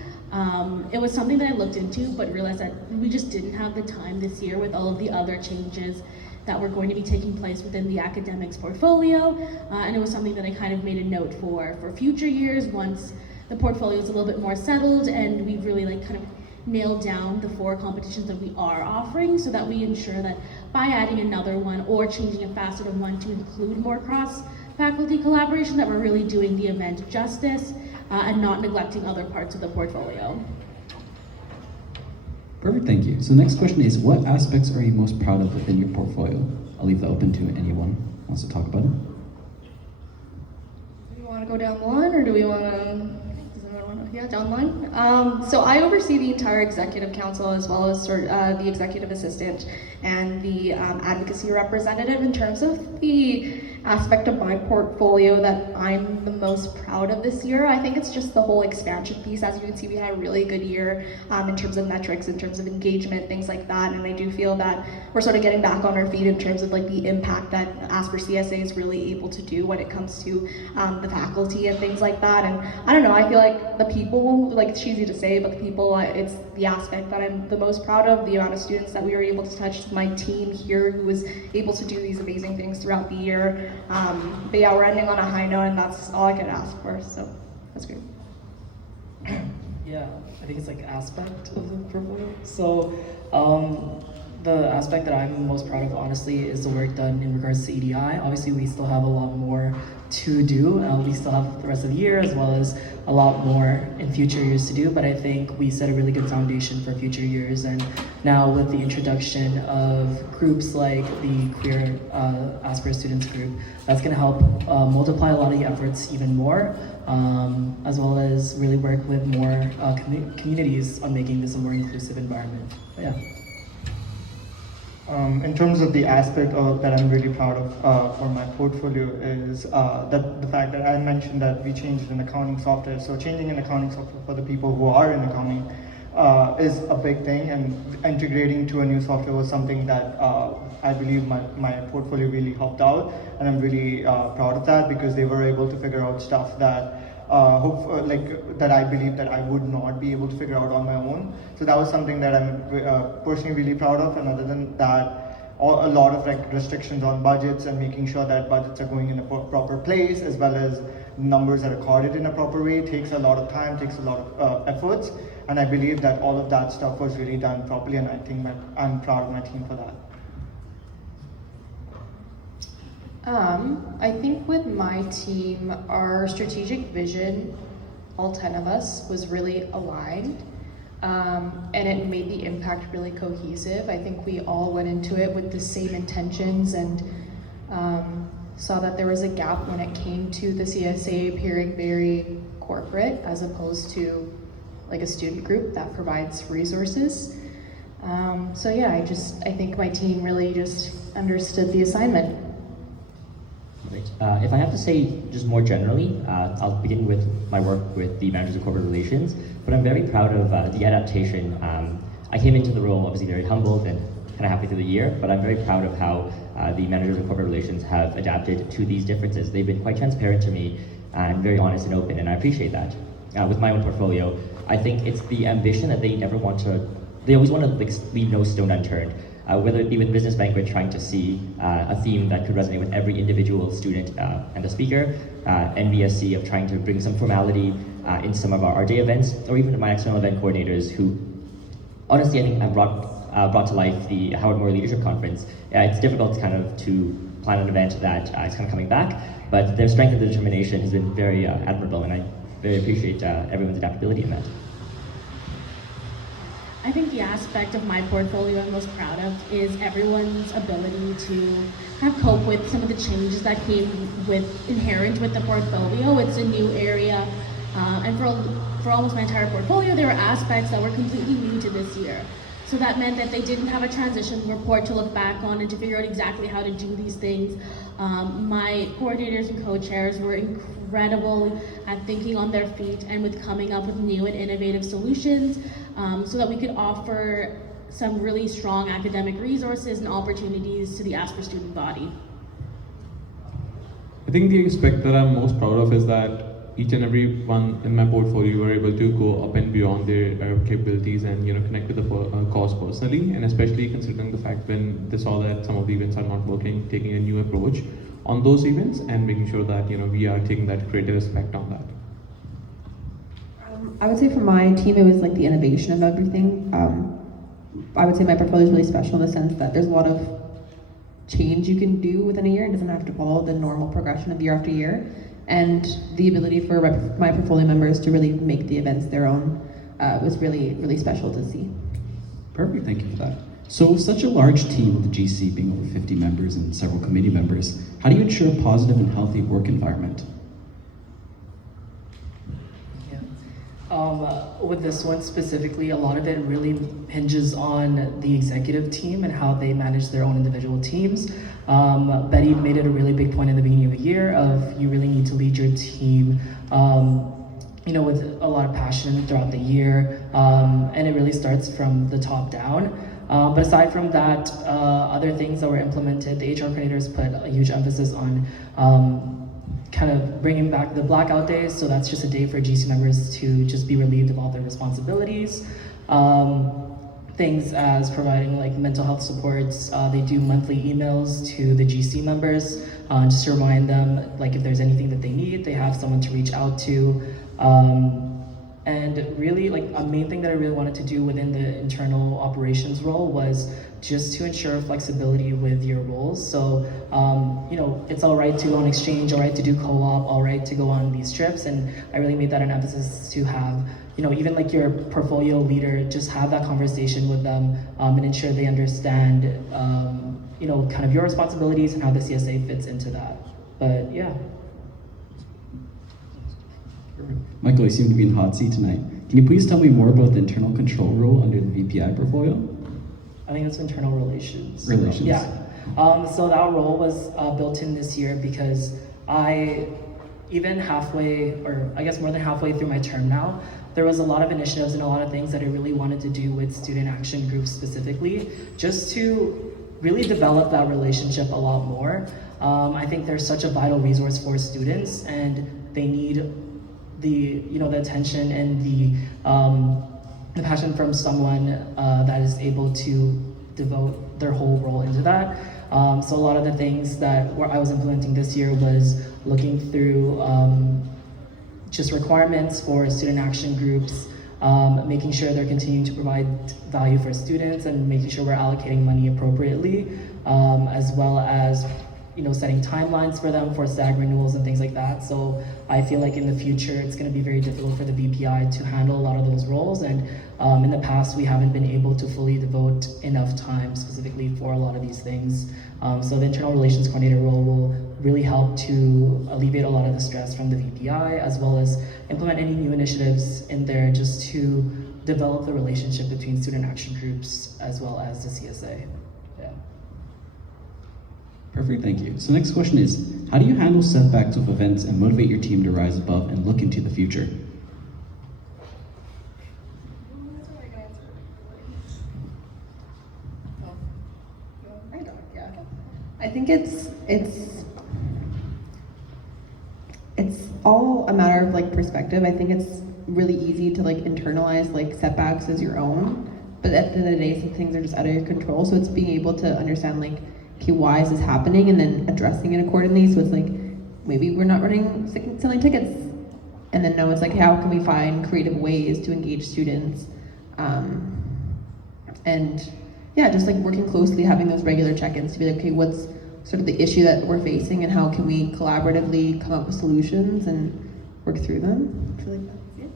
It was something that I looked into, but realized that we just didn't have the time this year with all of the other changes that were going to be taking place within the academics portfolio, and it was something that I kind of made a note for future years once the portfolio is a little bit more settled and we've really like kind of nailed down the 4 competitions that we are offering, so that we ensure that by adding another one or changing a facet of one to include more cross-faculty collaboration, that we're really doing the event justice and not neglecting other parts of the portfolio. Perfect, thank you. So the next question is: what aspects are you most proud of within your portfolio? I'll leave that open to anyone who wants to talk about it. Do we want to go down one, or do we want to? Does anyone want to? Yeah, downline. So I oversee the entire executive council as well as the executive assistant and the advocacy representative. In terms of the aspect of my portfolio that I'm the most proud of this year, I think it's just the whole expansion piece. As you can see, we had a really good year in terms of metrics, in terms of engagement, things like that. And I do feel that we're sort of getting back on our feet in terms of like the impact that Asper CSA is really able to do when it comes to the faculty and things like that. And I don't know, I feel like the people, like it's cheesy to say, but the people, it's the aspect that I'm the most proud of, the amount of students that we were able to touch, my team here who was able to do these amazing things throughout the year. But yeah, we're ending on a high note and that's all I could ask for, so that's great. Yeah, I think it's like aspect of the portfolio. So the aspect that I'm most proud of, honestly, is the work done in regards to EDI. Obviously, we still have a lot more to do. We still have the rest of the year, as well as a lot more in future years to do. But I think we set a really good foundation for future years. And now with the introduction of groups like the Queer Asper Students Group, that's going to help multiply a lot of the efforts even more, as well as really work with more communities on making this a more inclusive environment. But yeah. In terms of the aspect that I'm really proud of for my portfolio is that the fact that I mentioned that we changed an accounting software. So changing an accounting software for the people who are in accounting is a big thing, and integrating to a new software was something that I believe my portfolio really helped out, and I'm really proud of that because they were able to figure out stuff that that I believe that I would not be able to figure out on my own. So that was something that I'm personally really proud of. And other than that, a lot of restrictions on budgets and making sure that budgets are going in a proper place, as well as numbers are recorded in a proper way, takes a lot of time, takes a lot of efforts. And I believe that all of that stuff was really done properly, and I think I'm proud of my team for that. I think with my team, our strategic vision, all 10 of us, was really aligned, and it made the impact really cohesive. I think we all went into it with the same intentions and saw that there was a gap when it came to the CSA appearing very corporate as opposed to like a student group that provides resources. So yeah, I think my team really just understood the assignment. Right. If I have to say just more generally, I'll begin with my work with the Managers of Corporate Relations, but I'm very proud of the adaptation. I came into the role obviously very humbled and kind of happy through the year, but I'm very proud of how the Managers of Corporate Relations have adapted to these differences. They've been quite transparent to me and very honest and open, and I appreciate that. With my own portfolio, I think it's the ambition that they always want to leave no stone unturned. Whether it be with Business Banquet trying to see a theme that could resonate with every individual student and the speaker, NVSC of trying to bring some formality in some of our day events, or even my external event coordinators who, honestly, I think have brought to life the Howard Moore Leadership Conference. It's difficult to plan an event that is kind of coming back, but their strength and determination has been very admirable, and I very appreciate everyone's adaptability in that. I think the aspect of my portfolio I'm most proud of is everyone's ability to kind of cope with some of the changes that came inherent with the portfolio. It's a new area, and for almost my entire portfolio, there were aspects that were completely new to this year. So that meant that they didn't have a transition report to look back on and to figure out exactly how to do these things. My coordinators and co-chairs were incredible at thinking on their feet and with coming up with new and innovative solutions so that we could offer some really strong academic resources and opportunities to the Asper student body. I think the aspect that I'm most proud of is that each and every one in my portfolio were able to go up and beyond their capabilities and connect with the cause personally, and especially considering the fact when they saw that some of the events are not working, taking a new approach on those events and making sure that we are taking that creative aspect on that. I would say for my team, it was like the innovation of everything. I would say my portfolio is really special in the sense that there's a lot of change you can do within a year. It doesn't have to follow the normal progression of year after year. And the ability for my portfolio members to really make the events their own was really, really special to see. Perfect, thank you for that. So with such a large team with the GC being over 50 members and several committee members, how do you ensure a positive and healthy work environment? Yeah. With this one specifically, a lot of it really hinges on the executive team and how they manage their own individual teams. Betty made it a really big point in the beginning of the year of you really need to lead your team, with a lot of passion throughout the year, and it really starts from the top down. But aside from that, other things that were implemented, the HR coordinators put a huge emphasis on kind of bringing back the blackout days. So that's just a day for GC members to just be relieved of all their responsibilities. Things as providing like mental health supports. They do monthly emails to the GC members just to remind them like if there's anything that they need, they have someone to reach out to. And really, like a main thing that I really wanted to do within the internal operations role was just to ensure flexibility with your roles. So, it's all right to go on exchange, all right to do co-op, all right to go on these trips. And I really made that an emphasis to have, even like your portfolio leader, just have that conversation with them and ensure they understand, kind of your responsibilities and how the CSA fits into that. But yeah. Michael, you seem to be in hot seat tonight. Can you please tell me more about the internal control role under the VPI portfolio? I think it's internal relations. Relations. Yeah. So that role was built in this year because even halfway, or I guess more than halfway through my term now, there was a lot of initiatives and a lot of things that I really wanted to do with student action groups specifically, just to really develop that relationship a lot more. I think they're such a vital resource for students, and they need the attention and the passion from someone that is able to devote their whole role into that. So a lot of the things that I was implementing this year was looking through just requirements for student action groups, making sure they're continuing to provide value for students and making sure we're allocating money appropriately, as well as setting timelines for them for SAG renewals and things like that. So I feel like in the future, it's going to be very difficult for the BPI to handle a lot of those roles. And in the past, we haven't been able to fully devote enough time specifically for a lot of these things. So the internal relations coordinator role will really help to alleviate a lot of the stress from the VPI, as well as implement any new initiatives in there just to develop the relationship between student action groups as well as the CSA. Yeah. Perfect, thank you. So next question is, how do you handle setbacks with events and motivate your team to rise above and look into the future? I think it's all a matter of like perspective. I think it's really easy to like internalize like setbacks as your own, but at the end of the day, some things are just out of your control. So it's being able to understand like, okay, why is this happening, and then addressing it accordingly. So it's like, maybe we're not running selling tickets, and then no, it's like, how can we find creative ways to engage students, and yeah, just like working closely, having those regular check-ins to be like, okay, what's sort of the issue that we're facing, and how can we collaboratively come up with solutions and work through them. I feel like that's it.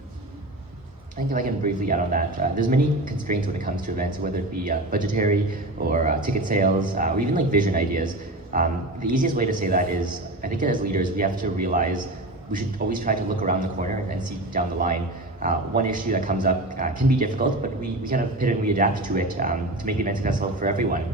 I think if I can briefly add on that, there's many constraints when it comes to events, whether it be budgetary or ticket sales, or even like vision ideas. The easiest way to say that is, I think as leaders, we have to realize we should always try to look around the corner and see down the line. One issue that comes up can be difficult, but we kind of pivot and we adapt to it to make the event successful for everyone.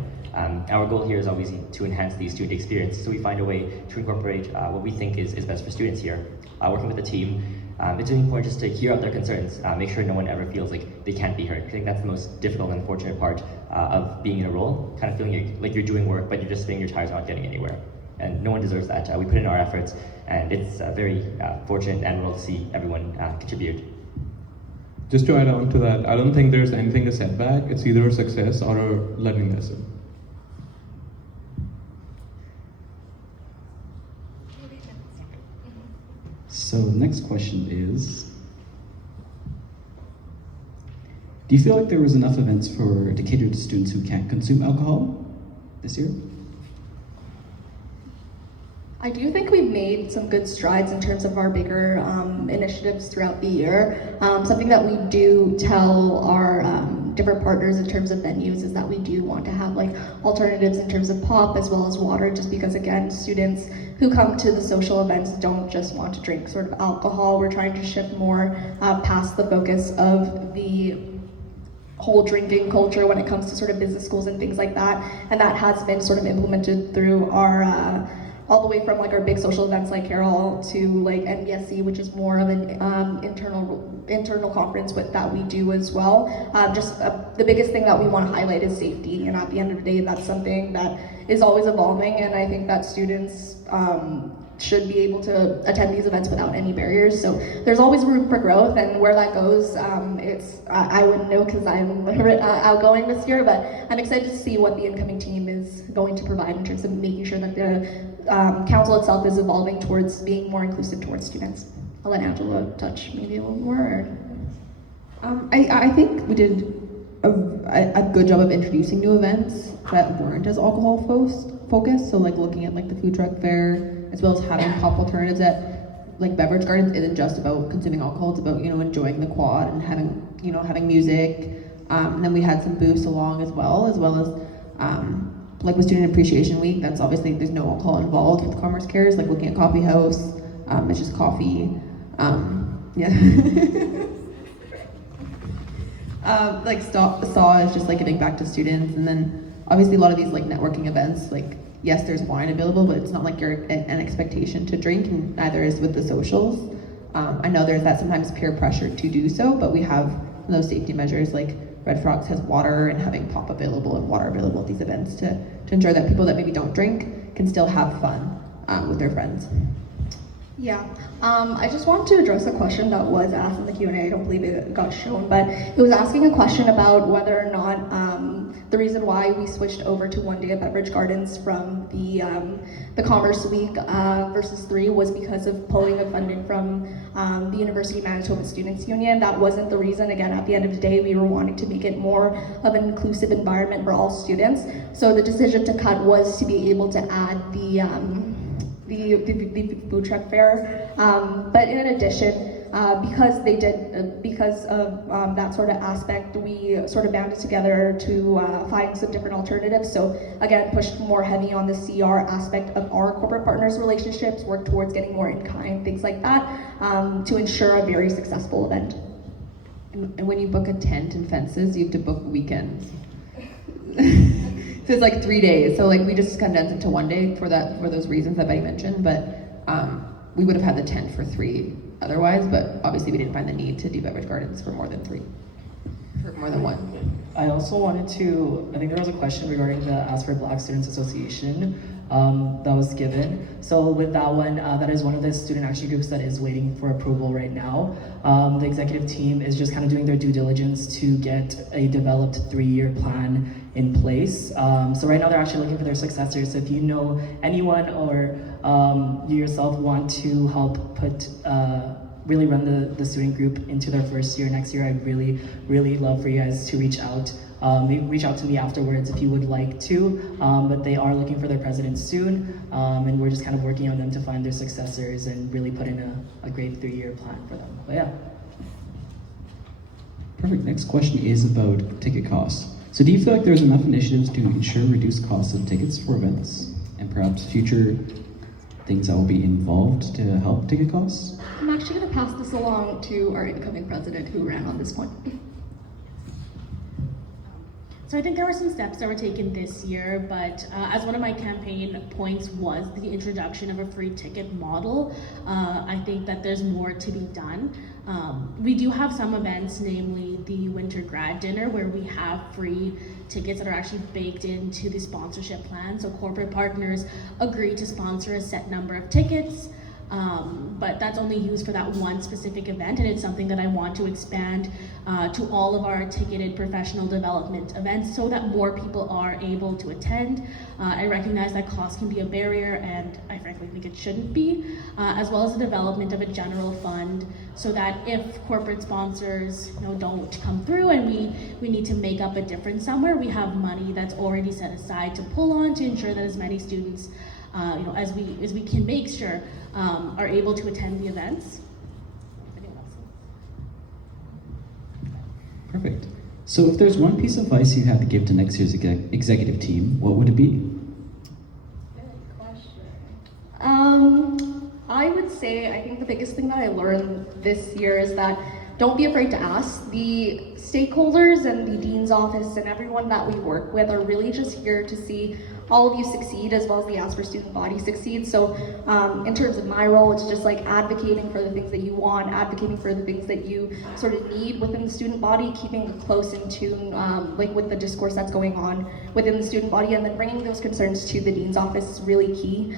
Our goal here is obviously to enhance the student experience, so we find a way to incorporate what we think is best for students here. Working with the team, it's really important just to hear out their concerns, make sure no one ever feels like they can't be heard. I think that's the most difficult and unfortunate part of being in a role, kind of feeling like you're doing work, but you're just spinning your tires, not getting anywhere. And no one deserves that. We put in our efforts, and it's very fortunate and admirable to see everyone contribute. Just to add on to that, I don't think there's anything a setback. It's either a success or a learning lesson. So the next question is, do you feel like there was enough events to cater to students who can't consume alcohol this year? I do think we've made some good strides in terms of our bigger initiatives throughout the year. Something that we do tell our different partners in terms of venues is that we do want to have like alternatives in terms of pop as well as water, just because again, students who come to the social events don't just want to drink sort of alcohol. We're trying to shift more past the focus of the whole drinking culture when it comes to sort of business schools and things like that, and that has been sort of implemented through our all the way from like our big social events like Carol to like NBSC, which is more of an internal conference, but that we do as well. The biggest thing that we want to highlight is safety, and at the end of the day, that's something that is always evolving, and I think that students should be able to attend these events without any barriers. So there's always room for growth, and where that goes, I wouldn't know because I'm outgoing this year, but I'm excited to see what the incoming team is going to provide in terms of making sure that the council itself is evolving towards being more inclusive towards students. I'll let Angela touch maybe a little more. I think we did a good job of introducing new events that weren't as alcohol focused. So like looking at like the food truck fair, as well as having pop alternatives that like beverage gardens isn't just about consuming alcohol. It's about, you know, enjoying the quad and having music. And then we had some booths along as well as like with Student Appreciation Week. That's obviously there's no alcohol involved with Commerce Cares. Like looking at Coffee House, it's just coffee. Yeah. Like SAW is just like giving back to students, and then obviously a lot of these like networking events, like yes, there's wine available, but it's not like you're an expectation to drink, and neither is with the socials. I know there's that sometimes peer pressure to do so, but we have those safety measures like Red Frogs has water and having pop available and water available at these events to ensure that people that maybe don't drink can still have fun with their friends. Yeah, I just wanted to address a question that was asked in the Q&A. I don't believe it got shown, but it was asking a question about whether or not the reason why we switched over to 1 day at Beverage Gardens from the Commerce Week versus 3 was because of pulling of funding from the University of Manitoba Students' Union. That wasn't the reason. Again, at the end of the day, we were wanting to make it more of an inclusive environment for all students. So the decision to cut was to be able to add the food truck fair, but in addition, because of that sort of aspect, we sort of banded together to find some different alternatives. So again, pushed more heavy on the CR aspect of our corporate partners relationships, work towards getting more in kind, things like that, to ensure a very successful event. And when you book a tent and fences, you have to book weekends. So it's like 3 days. So like we just condensed it to 1 day for those reasons that Betty mentioned. But we would have had the tent for 3 otherwise. But obviously we didn't find the need to do Beverage Gardens for more than 3, for more than 1. I also wanted to, I think there was a question regarding the Ask for Black Students Association that was given. So with that one, that is one of the student action groups that is waiting for approval right now. The executive team is just kind of doing their due diligence to get a developed 3-year plan in place. So right now they're actually looking for their successors. So if you know anyone or you yourself want to help put really run the student group into their first year next year, I'd really love for you guys to reach out. Reach out to me afterwards if you would like to, but they are looking for their president soon, and we're just kind of working on them to find their successors and really put in a great 3-year plan for them. But yeah. Perfect. Next question is about ticket costs. So do you feel like there's enough initiatives to ensure reduced costs of tickets for events, and perhaps future things that will be involved to help ticket costs? I'm actually going to pass this along to our incoming president who ran on this point. So I think there were some steps that were taken this year, but as one of my campaign points was the introduction of a free ticket model, I think that there's more to be done. We do have some events, namely the Winter Grad Dinner, where we have free tickets that are actually baked into the sponsorship plan. So corporate partners agree to sponsor a set number of tickets, but that's only used for that one specific event, and it's something that I want to expand to all of our ticketed professional development events so that more people are able to attend. I recognize that cost can be a barrier, and I frankly think it shouldn't be, as well as the development of a general fund so that if corporate sponsors don't come through and we need to make up a difference somewhere, we have money that's already set aside to pull on to ensure that as many students as we can make sure are able to attend the events. Perfect. So if there's one piece of advice you had to give to next year's executive team, what would it be? I would say, I think the biggest thing that I learned this year is that don't be afraid to ask. The stakeholders and the dean's office and everyone that we work with are really just here to see all of you succeed, as well as the Asper student body succeed. So in terms of my role, it's just like advocating for the things that you want, advocating for the things that you sort of need within the student body, keeping close in tune like with the discourse that's going on within the student body, and then bringing those concerns to the dean's office is really key.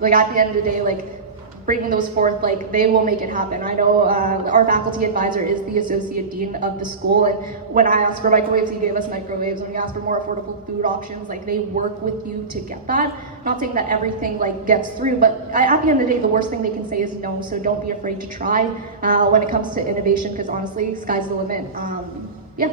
Like at the end of the day, like bringing those forth, like they will make it happen. I know our faculty advisor is the associate dean of the school, and when I asked for microwaves, he gave us microwaves. When we asked for more affordable food options, like they work with you to get that. Not saying that everything like gets through, but at the end of the day, the worst thing they can say is no. So don't be afraid to try when it comes to innovation, because honestly, sky's the limit. Yeah.